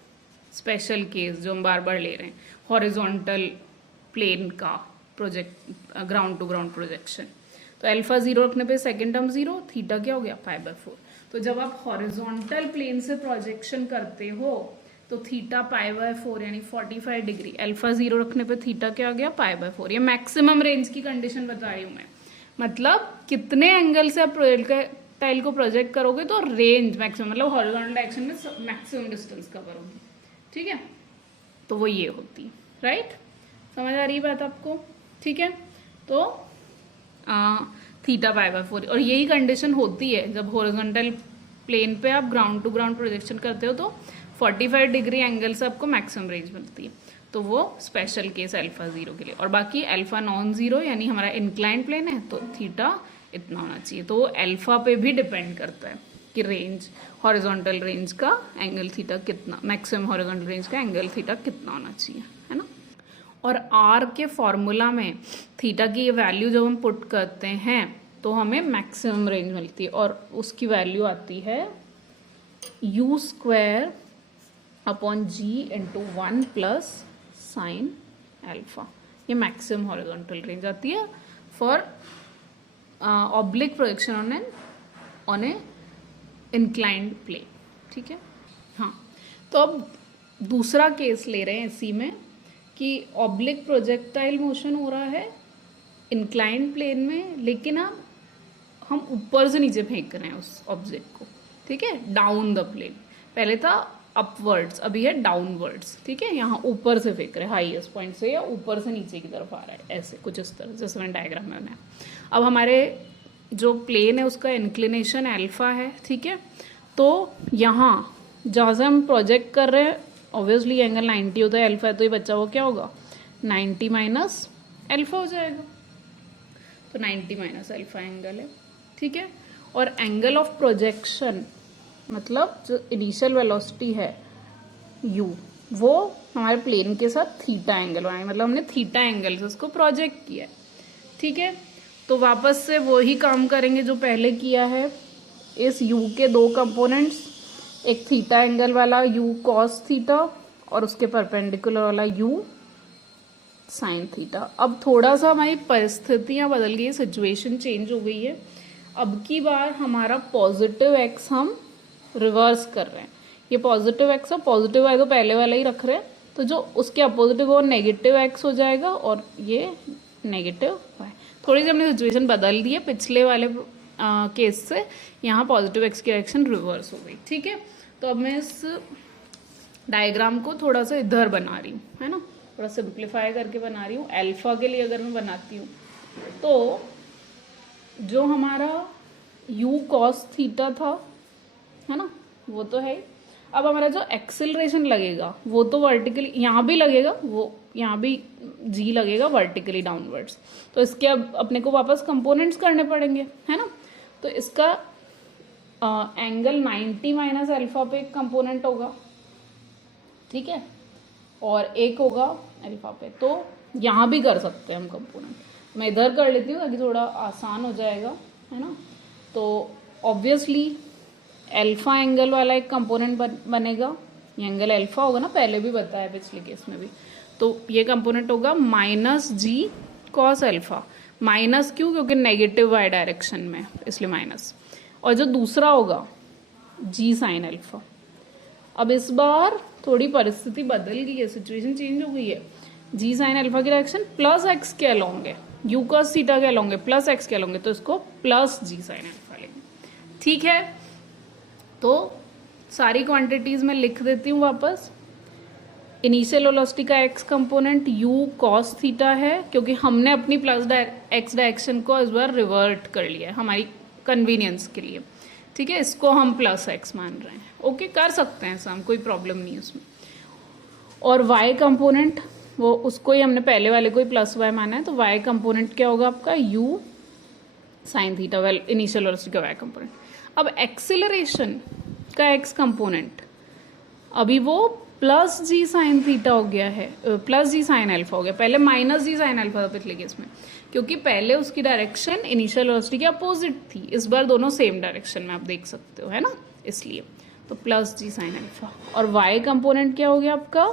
स्पेशल केस जो हम बार बार ले रहे हैं, हॉरिजॉन्टल प्लेन का project ground to ground projection, तो अल्फा जीरो रखने पे सेकेंड टर्म जीरो, थीटा क्या हो गया पाई बाय 4। तो जब आप हॉरिजॉन्टल प्लेन से प्रोजेक्शन करते हो तो थीटा पाई बाय 4 यानी 45 डिग्री, अल्फा जीरो रखने पे थीटा क्या हो गया पाई बाय 4, ये मैक्सिमम रेंज की कंडीशन बता रही हूँ मैं। मतलब कितने एंगल से आप प्रोजेक्टाइल को प्रोजेक्ट करोगे तो रेंज मैक्सिमम, मतलब हॉरिजॉन्टल डायरेक्शन में मैक्सिमम डिस्टेंस कवर होगी, ठीक है। तो वो ये होती है, राइट। समझ आ रही है बात आपको, ठीक है। तो थीटा पाई बाय 4, और यही कंडीशन होती है जब हॉरिजॉन्टल प्लेन पे आप ग्राउंड टू ग्राउंड प्रोजेक्शन करते हो तो 45 डिग्री एंगल से आपको मैक्सिमम रेंज मिलती है। तो वो स्पेशल केस अल्फा 0 के लिए, और बाकी अल्फा नॉन जीरो यानी हमारा इंक्लाइंड प्लेन है तो थीटा इतना होना चाहिए। तो वो अल्फा पे भी डिपेंड करता है कि रेंज, हॉरिजॉन्टल रेंज का एंगल थीटा कितना, मैक्सिमम हॉरिजॉन्टल रेंज का एंगल थीटा कितना होना चाहिए, है ना। और आर के फॉर्मूला में थीटा की ये वैल्यू जब हम पुट करते हैं तो हमें मैक्सिमम रेंज मिलती है, और उसकी वैल्यू आती है u square upon g into 1 plus sine alpha. ये मैक्सिमम हॉरिजॉन्टल रेंज आती है for oblique projection on a inclined plane, ठीक है। हाँ, तो अब दूसरा केस ले रहे हैं इसी में कि ऑब्लिक प्रोजेक्टाइल मोशन हो रहा है इंक्लाइंड प्लेन में, लेकिन अब हम ऊपर से नीचे फेंक रहे हैं उस ऑब्जेक्ट को, ठीक है, डाउन द प्लेन। पहले था अपवर्ड्स, अभी है डाउनवर्ड्स, ठीक है। यहाँ ऊपर से फेंक रहे हैं हाईएस्ट पॉइंट से, या ऊपर से नीचे की तरफ आ रहा है, ऐसे कुछ इस तरह, जैसे मैंने डायग्राम में बनाया। अब हमारे जो प्लेन है उसका इंक्लिनेशन अल्फा है, ठीक है। तो यहाँ जहाँ से हम प्रोजेक्ट कर रहे हैं ऑब्वियसली एंगल 90 होता है, अल्फा है तो ये बच्चा वो क्या होगा 90 माइनस अल्फा हो जाएगा, तो 90 माइनस अल्फा एंगल है, ठीक है। और एंगल ऑफ प्रोजेक्शन मतलब जो इनिशियल वेलोसिटी है u, वो हमारे प्लेन के साथ थीटा एंगल बनाए, मतलब हमने थीटा एंगल से उसको प्रोजेक्ट किया है, ठीक है। तो वापस से वही काम करेंगे जो पहले किया है। इस u के दो कंपोनेंट्स, एक थीटा एंगल वाला u कॉस थीटा और उसके परपेंडिकुलर वाला u साइन थीटा। अब थोड़ा सा हमारी परिस्थितियाँ बदल गई है, सिचुएशन चेंज हो गई है। अब की बार हमारा पॉजिटिव x हम रिवर्स कर रहे हैं, ये पॉजिटिव x और पॉजिटिव y तो पहले वाला ही रख रहे हैं, तो जो उसके अपोजिट वो नेगेटिव x हो जाएगा और ये नेगेटिव y। थोड़ी सी हमने सिचुएशन बदल दी है पिछले वाले केस से, यहाँ पॉजिटिव x की डायरेक्शन रिवर्स हो गई, ठीक है। तो अब मैं इस डायग्राम को थोड़ा सा इधर बना रही हूँ, है ना, थोड़ा सिंप्लीफाई करके बना रही हूँ। अल्फा के लिए अगर मैं बनाती हूँ तो जो हमारा u cos थीटा था, है ना, वो तो है। अब हमारा जो एक्सेलरेशन लगेगा वो तो वर्टिकली यहाँ भी लगेगा, वो यहाँ भी g लगेगा वर्टिकली डाउनवर्ड्स, तो इसके अब अपने को वापस कंपोनेंट्स करने पड़ेंगे, है ना। तो इसका एंगल 90 माइनस अल्फा पे एक कंपोनेंट होगा, ठीक है, और एक होगा अल्फा पे। तो यहाँ भी कर सकते हैं हम कंपोनेंट, मैं इधर कर लेती हूँ ताकि थोड़ा आसान हो जाएगा, है ना। तो ऑब्वियसली अल्फा एंगल वाला एक कंपोनेंट बनेगा, ये एंगल अल्फा होगा ना, पहले भी बताया पिछले केस में भी। तो ये कंपोनेंट होगा minus g cos alpha, minus क्यों, क्योंकि नेगेटिव वाई डायरेक्शन में इसलिए माइनस, और जो दूसरा होगा जी साइन अल्फा। अब इस बार थोड़ी परिस्थिति बदल गई है, सिचुएशन चेंज हो गई है। जी साइन अल्फा की डायरेक्शन प्लस एक्स के अलोंग है, यू कॉस थीटा के अलोंग है, प्लस एक्स के अलोंग है, तो इसको प्लस जी साइन अल्फा लेंगे, ठीक है। तो सारी क्वांटिटीज में लिख देती हूँ वापस। इनिशियल वेलोसिटी का x component u cos theta है, क्योंकि हमने अपनी प्लस एक्स डायरेक्शन को इस बार रिवर्ट कर लिया है हमारी कन्वीनियंस के लिए, ठीक है। इसको हम प्लस एक्स मान रहे हैं, ओके, कर सकते हैं ऐसा, हम कोई प्रॉब्लम नहीं है उसमें। और y कंपोनेंट वो उसको ही हमने पहले वाले को ही प्लस y माना है, तो y कंपोनेंट क्या होगा आपका u sine theta, well initial velocity का y कंपोनेंट। अब एक्सिलरेशन का x कंपोनेंट अभी वो प्लस जी साइन थीटा हो गया है, प्लस जी साइन अल्फा हो गया, पहले माइनस जी साइन अल्फा था पिछले केस में, क्योंकि पहले उसकी डायरेक्शन इनिशियल वेलोसिटी के अपोजिट थी, इस बार दोनों सेम डायरेक्शन में आप देख सकते हो, है ना, इसलिए तो प्लस जी साइन अल्फा। और वाई कंपोनेंट क्या हो गया आपका,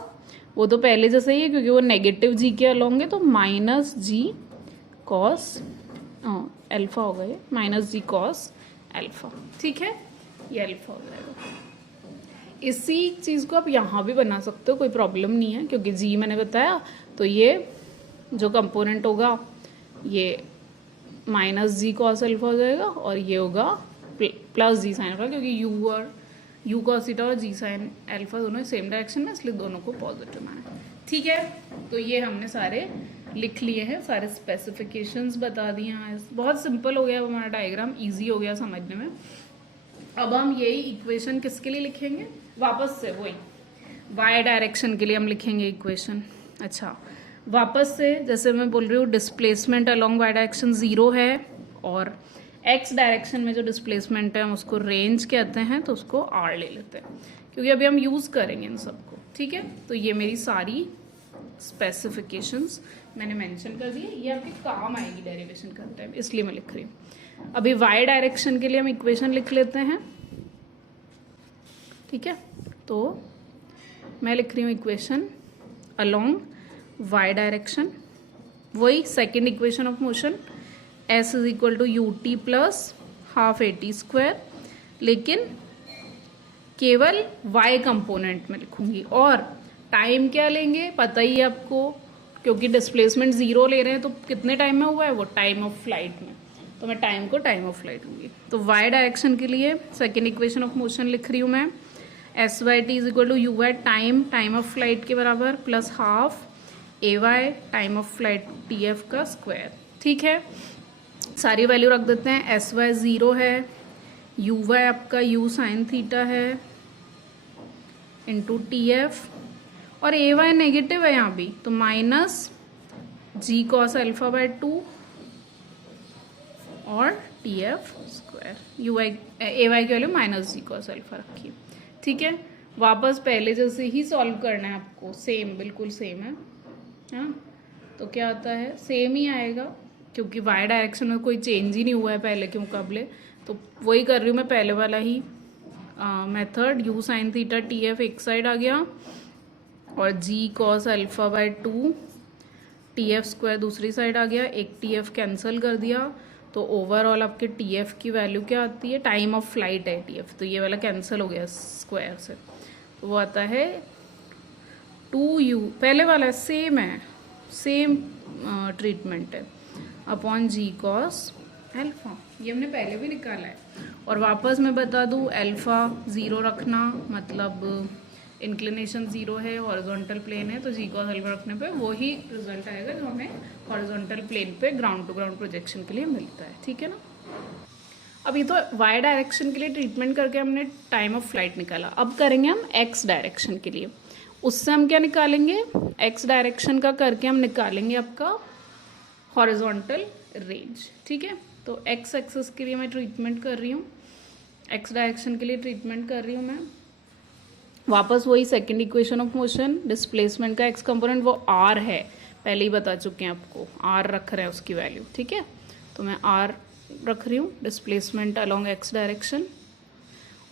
वो तो पहले जैसे ही है क्योंकि वो नेगेटिव जी के अलोंग है, तो माइनस जी कॉस अल्फा हो गया, माइनस जी कॉस अल्फा, ठीक है, ये अल्फा हो जाएगा। इसी चीज़ को आप यहाँ भी बना सकते हो, कोई प्रॉब्लम नहीं है, क्योंकि जी मैंने बताया, तो ये जो कंपोनेंट होगा ये माइनस जी कॉस अल्फा हो जाएगा और ये होगा प्लस जी साइन अल्फा, क्योंकि यू कॉस थीटा और जी साइन अल्फा दोनों सेम डायरेक्शन में, इसलिए दोनों को पॉजिटिव माना है। ठीक है, तो ये हमने सारे लिख लिए हैं, सारे स्पेसिफिकेशंस बता दिए हैं। बहुत सिंपल हो गया हमारा डायग्राम, इजी हो गया समझने में। अब हम यही इक्वेशन किसके लिए लिखेंगे, वापस से वही वाई डायरेक्शन के लिए हम लिखेंगे इक्वेशन। अच्छा, वापस से जैसे मैं बोल रही हूँ डिस्प्लेसमेंट अलोंग वाई डायरेक्शन 0 है, और एक्स डायरेक्शन में जो डिस्प्लेसमेंट है हम उसको रेंज कहते हैं, तो उसको आर ले लेते हैं, क्योंकि अभी हम यूज़ करेंगे इन सबको। ठीक है, तो ये मेरी सारी स्पेसिफिकेशंस मैंने मेंशन कर दिए, ये आपके काम आएगी डेरिवेशन करते हैं, इसलिए मैं लिख रही हूँ। अभी वाई डायरेक्शन के लिए हम इक्वेशन लिख लेते हैं। ठीक है, तो मैं लिख रही हूँ इक्वेशन अलोंग वाई डायरेक्शन, वही second equation of motion, s is equal to u t plus half a t square, लेकिन केवल वाई कंपोनेंट में लिखूंगी। और टाइम क्या लेंगे पता ही है आपको, क्योंकि डिस्प्लेसमेंट 0 ले रहे हैं, तो कितने टाइम में हुआ है वो, टाइम ऑफ फ्लाइट में, तो मैं टाइम को टाइम ऑफ फ्लाइट लूंगी। तो वाई डायरेक्शन के लिए सेकेंड इक्वेशन ऑफ मोशन लिख रही हूँ मैं, s y t is equal to u y time of flight के बराबर plus half a y time of flight t f का स्क्वायर। ठीक है, सारी वैल्यू रख देते हैं। एस वाई 0 है, यू वाई आपका यू साइन थीटा है इंटू टी एफ, और ए वाई नेगेटिव है यहाँ भी, तो minus g cos alpha by 2 और t f square. U y a y की value minus g cos alpha रखी। ठीक है, वापस पहले जैसे ही सॉल्व करना है आपको, सेम बिल्कुल सेम है हाँ, तो क्या आता है सेम ही आएगा, क्योंकि वाई डायरेक्शन में कोई चेंज ही नहीं हुआ है पहले के मुकाबले, तो वही कर रही हूँ मैं पहले वाला ही method. U sine theta t f एक साइड आ गया और g cos alpha by 2 t f square दूसरी साइड आ गया, एक टी एफ कैंसिल कर दिया, तो ओवरऑल आपके टी एफ की वैल्यू क्या आती है, टाइम ऑफ फ्लाइट है टी एफ, तो ये वाला कैंसिल हो गया स्क्वायर से, तो वो आता है 2u, पहले वाला सेम है, सेम ट्रीटमेंट है, अपॉन जी कॉस अल्फा, ये हमने पहले भी निकाला है। और वापस मैं बता दूँ, अल्फा 0 रखना मतलब इंक्लिनेशन 0 है, हॉरिजॉन्टल प्लेन है, तो जी कॉस अल्फा रखने पे वही रिजल्ट आएगा जो हमें हॉरिजॉन्टल प्लेन पे ग्राउंड टू ग्राउंड प्रोजेक्शन के लिए मिलता है। ठीक है ना, अभी तो वाई डायरेक्शन के लिए ट्रीटमेंट करके हमने टाइम ऑफ फ्लाइट निकाला, अब करेंगे हम एक्स डायरेक्शन के लिए। उससे हम क्या निकालेंगे, एक्स डायरेक्शन का करके हम निकालेंगे आपका हॉरिजॉन्टल रेंज। ठीक है, तो एक्स एक्सिस के लिए मैं ट्रीटमेंट कर रही हूँ, एक्स डायरेक्शन के लिए ट्रीटमेंट कर रही हूँ मैं। वापस वही second equation of motion, displacement का एक्स कंपोनेंट वो आर है, पहले ही बता चुके हैं आपको, आर रख रहे हैं उसकी वैल्यू। ठीक है, तो मैं आर रख रही हूँ, डिस्प्लेसमेंट अलोंग एक्स डायरेक्शन,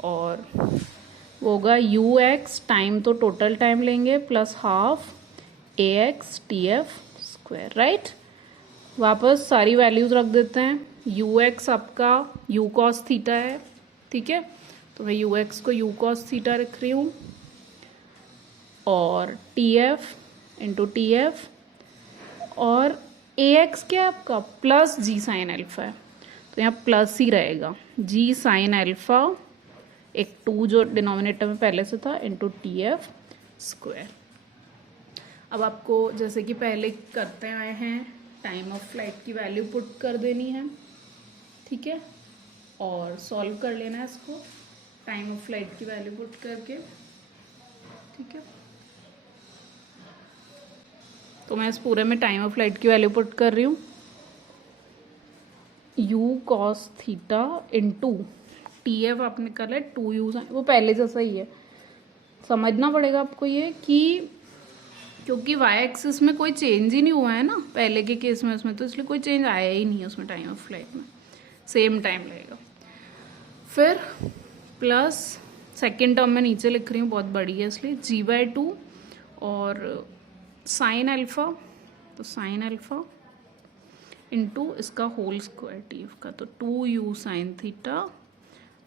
और वो होगा यू एक्स टाइम, तो टोटल टाइम लेंगे, plus half a x t f square. Right, वापस सारी वैल्यूज रख देते हैं। यू एक्स आपका यू कॉस थीटा है, ठीक है, तो मैं यू एक्स को यू कॉस थीटा रख रही हूँ, और t f into t f, और ए एक्स क्या है आपका प्लस जी साइन अल्फा है, तो यहाँ प्लस ही रहेगा, जी साइन अल्फा एक 2 जो डिनोमिनेटर में पहले से था इंटू टी एफ स्क्वायर। अब आपको जैसे कि पहले करते आए हैं, टाइम ऑफ फ्लाइट की वैल्यू पुट कर देनी है, ठीक है, और सॉल्व कर लेना है इसको टाइम ऑफ फ्लाइट की वैल्यू पुट करके। ठीक है, तो मैं इस पूरे में टाइम ऑफ फ्लाइट की वैल्यू पुट कर रही हूँ, you cos theta into t F आपने कर लिया 2u, वो पहले जैसा ही है। समझना पड़ेगा आपको ये कि क्योंकि वाई एक्सिस में कोई चेंज ही नहीं हुआ है ना पहले के केस में, उसमें तो इसलिए कोई चेंज आया ही नहीं है उसमें, टाइम ऑफ फ्लाइट में सेम टाइम लगेगा। फिर प्लस सेकेंड टर्म में नीचे लिख रही हूँ, बहुत बड़ी है इसलिए g/2 और साइन अल्फा, तो साइन अल्फा इंटू इसका होल स्क्वायर टी एफ का, तो 2u sine theta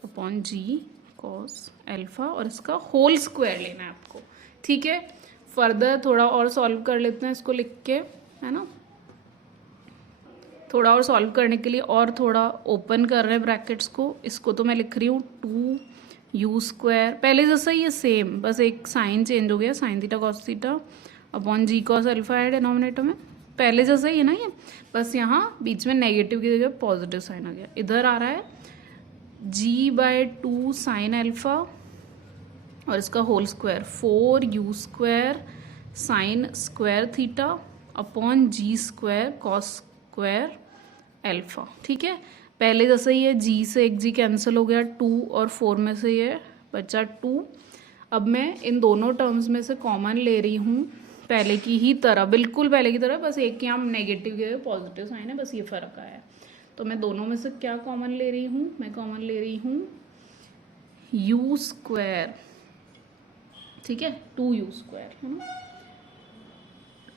upon g cos alpha, और इसका होल स्क्वायर लेना है आपको। ठीक है, फर्दर थोड़ा और सॉल्व कर लेते हैं इसको लिख के, है ना। थोड़ा और सॉल्व करने के लिए और थोड़ा ओपन कर रहे हैं ब्रैकेट्स को। इसको तो मैं लिख रही हूँ 2u², पहले जैसा ही है सेम, बस एक साइन चेंज हो गया, sine theta cos theta upon g cos alpha है डिनोमिनेटर में, पहले जैसा ही है ना ये, बस यहाँ बीच में नेगेटिव की जगह पॉजिटिव साइन आ गया। इधर आ रहा है g/2 साइन अल्फा और इसका whole square 4u² sine square theta upon g² cos square alpha. ठीक है, पहले जैसे ही है, g से एक g कैंसिल हो गया, 2 और 4 में से ये बचा 2। अब मैं इन दोनों टर्म्स में से कॉमन ले रही हूँ, पहले की ही तरह, बिल्कुल पहले की तरह, बस एक यहाँ नेगेटिव के पॉजिटिव साइन है, बस ये फर्क आया है। तो मैं दोनों में से क्या कॉमन ले रही हूँ, मैं कॉमन ले रही हूँ u², ठीक है, 2u² है ना,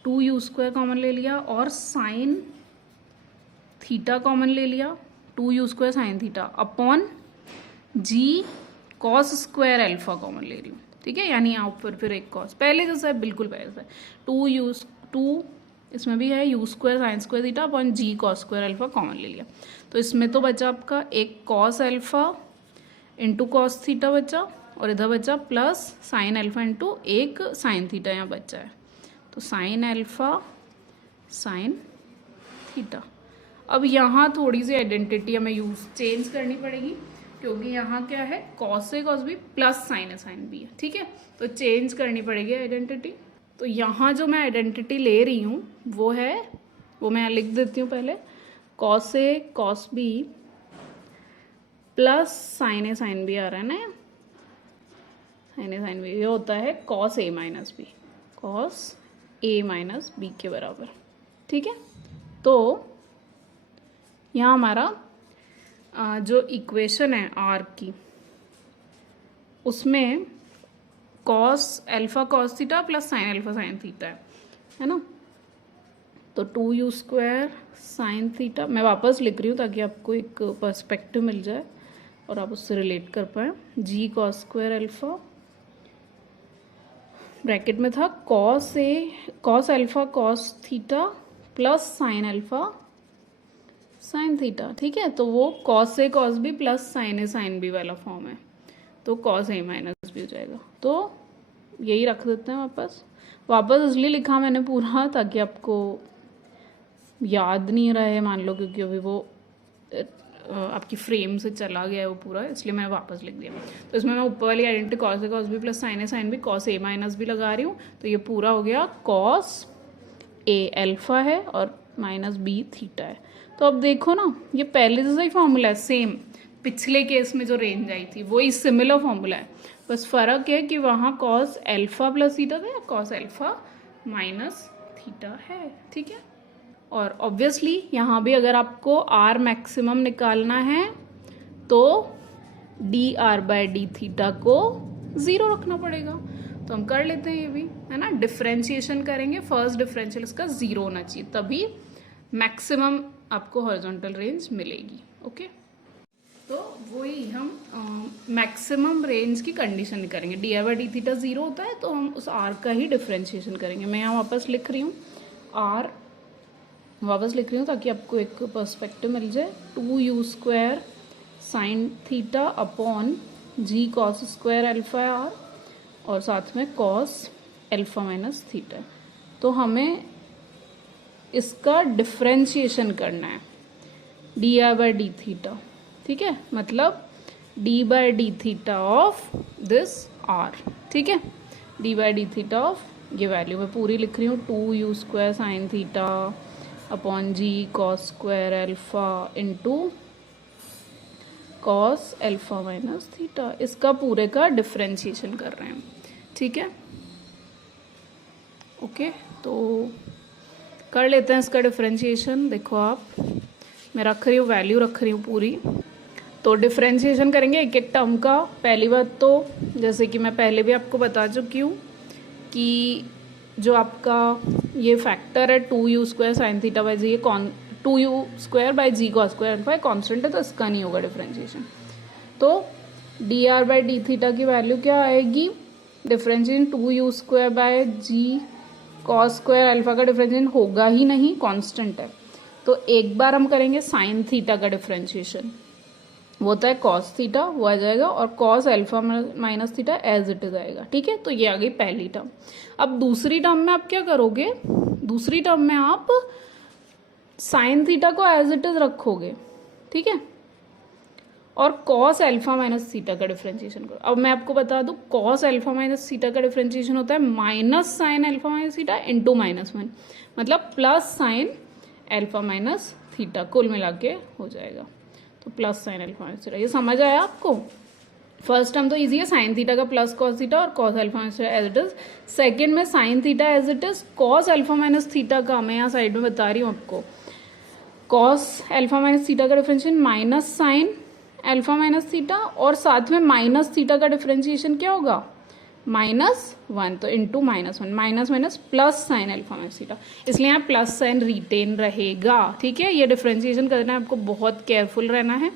2u² कॉमन ले लिया और साइन थीटा कॉमन ले लिया, 2u² sine theta upon g cos square alpha common ले रही हूँ। ठीक है, यानी यहाँ ऊपर फिर एक कॉस, पहले जैसा है, बिल्कुल पहले जैसा है, 2 इसमें भी है u² sign square theta upon g cos square alpha common ले लिया। तो इसमें तो बचा आपका एक cos alpha into cos theta बचा, और इधर बचा प्लस साइन अल्फा इंटू एक साइन थीटा यहाँ बचा है, तो साइन अल्फा साइन थीटा। अब यहाँ थोड़ी सी आइडेंटिटी हमें चेंज करनी पड़ेगी, क्योंकि यहाँ क्या है, कॉस ए कॉस बी प्लस साइन ए साइन बी है। ठीक है, तो चेंज करनी पड़ेगी आइडेंटिटी। तो यहाँ जो मैं आइडेंटिटी ले रही हूँ वो है, वो मैं लिख देती हूँ पहले, cos A cos b plus sign A sine B आ रहा है ना, साइन ए साइन बी, ये होता है cos A minus B, cos A minus B के बराबर। ठीक है, तो यहाँ हमारा जो इक्वेशन है आर की, उसमें cos alpha cos theta plus sine alpha sign theta है ना, तो 2u² साइन थीटा, मैं वापस लिख रही हूँ ताकि आपको एक पर्सपेक्टिव मिल जाए और आप उससे रिलेट कर पाए, g cos square alpha, bracket में था cos alpha cos theta plus sine alpha sine theta. ठीक है, तो वो cos A cos b plus sign A sine B वाला फॉर्म है, तो कॉस ए माइनस बी हो जाएगा। तो यही रख देते हैं वापस इसलिए लिखा मैंने पूरा ताकि आपको याद नहीं रहे, मान लो, क्योंकि अभी वो आपकी फ्रेम से चला गया है वो पूरा, इसलिए मैंने वापस लिख दिया। तो इसमें मैं ऊपर वाली identity cos A cos b plus sign A sine B cos A minus B लगा रही हूँ, तो ये पूरा हो गया कॉस ए अल्फा है और माइनस बी थीटा है। तो अब देखो ना, ये पहले जैसा ही फॉर्मूला है, सेम पिछले केस में जो रेंज आई थी वही सिमिलर फॉर्मूला है, बस फर्क है कि वहाँ कॉस अल्फा प्लस थीटा था, कॉस अल्फा माइनस थीटा है। ठीक है, और ऑब्वियसली यहाँ भी अगर आपको आर मैक्सिमम निकालना है तो d r by d theta को 0 रखना पड़ेगा। तो हम कर लेते हैं ये भी, है ना, डिफरेंशिएशन करेंगे, फर्स्ट डिफरेंशियल इसका 0 होना चाहिए, तभी मैक्सिमम आपको हॉरिजॉन्टल रेंज मिलेगी। ओके, तो वही हम मैक्सिमम रेंज की कंडीशन करेंगे, D r by d theta 0 होता है, तो हम उस आर का ही डिफरेंशिएशन करेंगे। मैं यहाँ वापस लिख रही हूँ आर, वापस लिख रही हूँ ताकि आपको एक पर्सपेक्टिव मिल जाए, 2u² sine theta upon g cos square alpha r, और साथ में कॉस अल्फा माइनस थीटा। तो हमें इसका डिफरेंशिएशन करना है, d r by d theta. ठीक है, मतलब d by d theta of this r. ठीक है, d by d theta of ये वैल्यू मैं पूरी लिख रही हूँ, 2u² sine theta upon g cos square alpha into cos alpha minus theta, इसका पूरे का डिफरेंशिएशन कर रहे हैं। ठीक है, ओके, तो कर लेते हैं इसका डिफरेंशिएशन। देखो आप, मैं रख रही हूँ वैल्यू, रख रही हूँ पूरी, तो डिफरेंशिएशन करेंगे एक एक टर्म का। पहली बात तो जैसे कि मैं पहले भी आपको बता चुकी हूँ कि जो आपका ये फैक्टर है 2u² sine theta by g, ये 2u² by g cos square alpha constant है, तो इसका नहीं होगा डिफरेंशिएशन। तो d r by d theta की वैल्यू क्या आएगी, differentiation 2u² by g cos square alpha का डिफरेंशिएशन होगा ही नहीं, कांस्टेंट है, तो एक बार हम करेंगे साइन थीटा का डिफ्रेंशिएशन, वो होता है कॉस थीटा, वो आ जाएगा, और cos alpha minus theta as it is आएगा। ठीक है, तो ये आ गई पहली टर्म। अब दूसरी टर्म में आप क्या करोगे, दूसरी टर्म में आप साइन थीटा को एज इट इज रखोगे, ठीक है, और कॉस अल्फा माइनस थीटा का डिफरेंशिएशन करो। अब मैं आपको बता दूं, कॉस अल्फा माइनस थीटा का डिफरेंशिएशन होता है minus sine alpha minus theta into -1, मतलब plus sine alpha minus theta कुल मिला के हो जाएगा। तो plus sine alpha minus theta, ये समझ आया आपको? फर्स्ट टर्म तो इजी है, साइन थीटा का प्लस कॉस थीटा और cos alpha minus theta as it is. Second में sine theta as it is, cos alpha minus theta का मैं यहाँ साइड में बता रही हूँ आपको, कॉस अल्फा माइनस थीटा का differentiation minus sine alpha minus theta, और साथ में माइनस थीटा का डिफरेंशिएशन क्या होगा, -1, तो into -1, minus minus plus sine alpha minus theta, इसलिए यहाँ प्लस साइन रिटेन रहेगा। ठीक है, ये डिफरेंशिएशन करना है आपको, बहुत केयरफुल रहना है।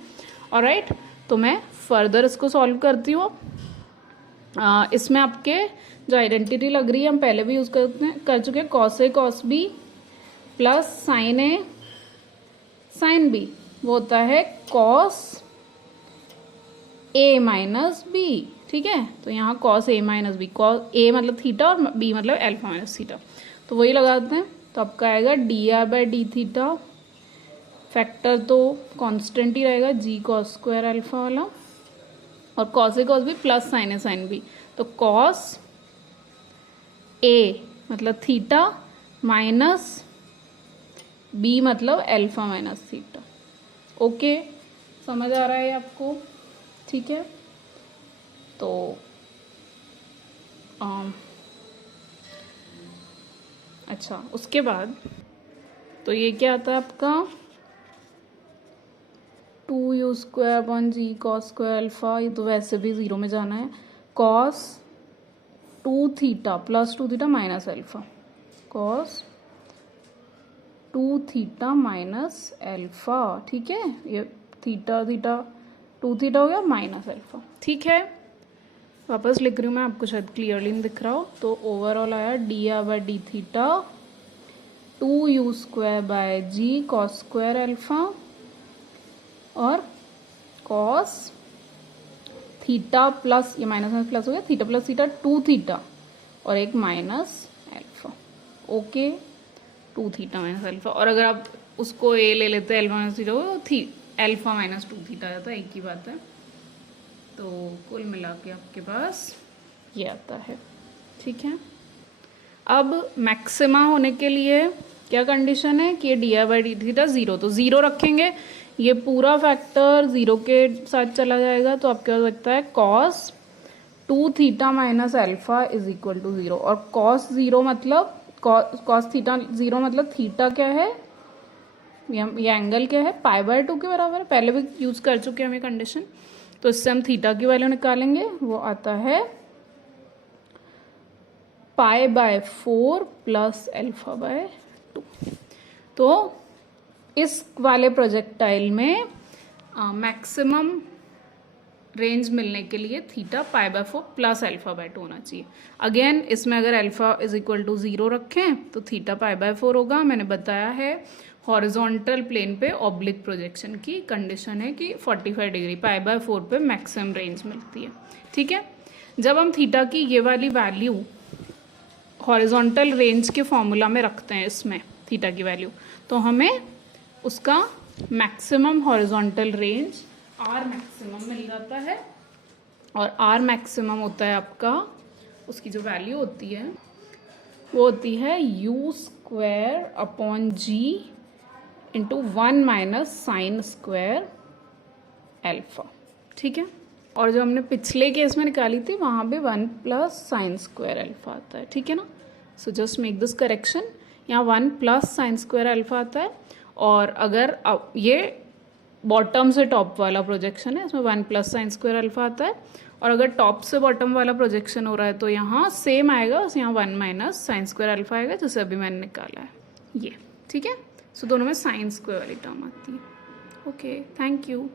ऑलराइट, तो मैं फर्दर इसको सॉल्व करती हूँ। इसमें आपके जो आइडेंटिटी लग रही है हम पहले भी यूज कर चुके हैं, cos A cos b plus sign A sine B, वो होता है कॉस ए माइनस बी। ठीक है, तो यहाँ cos A minus B, cos A मतलब थीटा और बी मतलब अल्फा माइनस थीटा, तो वही लगाते हैं। तो आपका आएगा dr/d थीटा, फैक्टर तो कांस्टेंट ही रहेगा g cos स्क्वायर अल्फा वाला, और cos A cos b plus sign A sine b, तो कॉस ए मतलब थीटा माइनस बी मतलब अल्फा माइनस थीटा। ओके, समझ आ रहा है आपको? ठीक है, तो अच्छा, उसके बाद तो ये क्या आता है आपका 2u² g cos square alpha, ये तो वैसे भी 0 में जाना है, cos 2 theta plus 2 theta minus alpha, cos 2 theta minus alpha. ठीक है, ये थीटा थीटा 2 थीटा हो गया माइनस अल्फा। ठीक है, वापस लिख रही हूँ मैं, आपको शायद क्लियरली नहीं दिख रहा हो। तो ओवरऑल आया dr/d theta 2u² g cos square alpha, और cos थीटा प्लस, ये माइनस माइनस प्लस हो गया, थीटा प्लस थीटा 2 थीटा और एक minus alpha. Okay, 2 theta minus alpha, और अगर आप उसको ए ले लेते हैं अल्फा माइनस थीटा, तो अल्फा माइनस 2 थीटा जाता है, एक ही बात है। तो कुल मिला के आपके पास ये आता है। ठीक है, अब मैक्सिमा होने के लिए क्या कंडीशन है कि dr/d थीटा 0, तो 0 रखेंगे, ये पूरा फैक्टर 0 के साथ चला जाएगा, तो आपके पास लगता है cos 2 theta minus alpha is equal to 0, और cos 0 मतलब cos थीटा 0 मतलब थीटा क्या है, ये एंगल क्या है, π/2 के बराबर है, पहले भी यूज कर चुके हैं हम ये कंडीशन। तो इससे हम थीटा की वैल्यू निकालेंगे, वो आता है π/4 प्लस α/2। तो इस वाले प्रोजेक्टाइल में मैक्सिमम रेंज मिलने के लिए थीटा π/4 प्लस α/2 होना चाहिए। अगेन इसमें अगर अल्फा इज इक्वल टू 0 रखें तो थीटा π/4 होगा। मैंने बताया है हॉरिजॉन्टल प्लेन पे ऑब्लिक प्रोजेक्शन की कंडीशन है कि 45 डिग्री π/4 पे मैक्सिमम रेंज मिलती है। ठीक है, जब हम थीटा की ये वाली वैल्यू हॉरिजॉन्टल रेंज के फॉर्मूला में रखते हैं, इसमें थीटा की वैल्यू, तो हमें उसका maximum horizontal range r maximum मिल जाता है, और आर मैक्सिमम होता है आपका, उसकी जो वैल्यू होती है वो होती है u² g into 1 minus sine square alpha. ठीक है, और जो हमने पिछले केस में निकाली थी वहाँ भी 1 प्लस साइन स्क्वायर अल्फा आता है। ठीक है ना, so just make this correction, यहाँ 1 प्लस साइन स्क्वायर अल्फा आता है, और अगर ये बॉटम से टॉप वाला प्रोजेक्शन है, इसमें 1 प्लस साइन स्क्वायर अल्फा आता है, और अगर टॉप से बॉटम वाला प्रोजेक्शन हो रहा है तो यहाँ सेम आएगा, बस यहाँ 1 माइनस साइन स्क्वायर अल्फा आएगा, जैसे अभी मैंने निकाला है ये। ठीक है, सो दोनों में साइन स्क्वायर वाली टर्म आती है। Okay, thank you.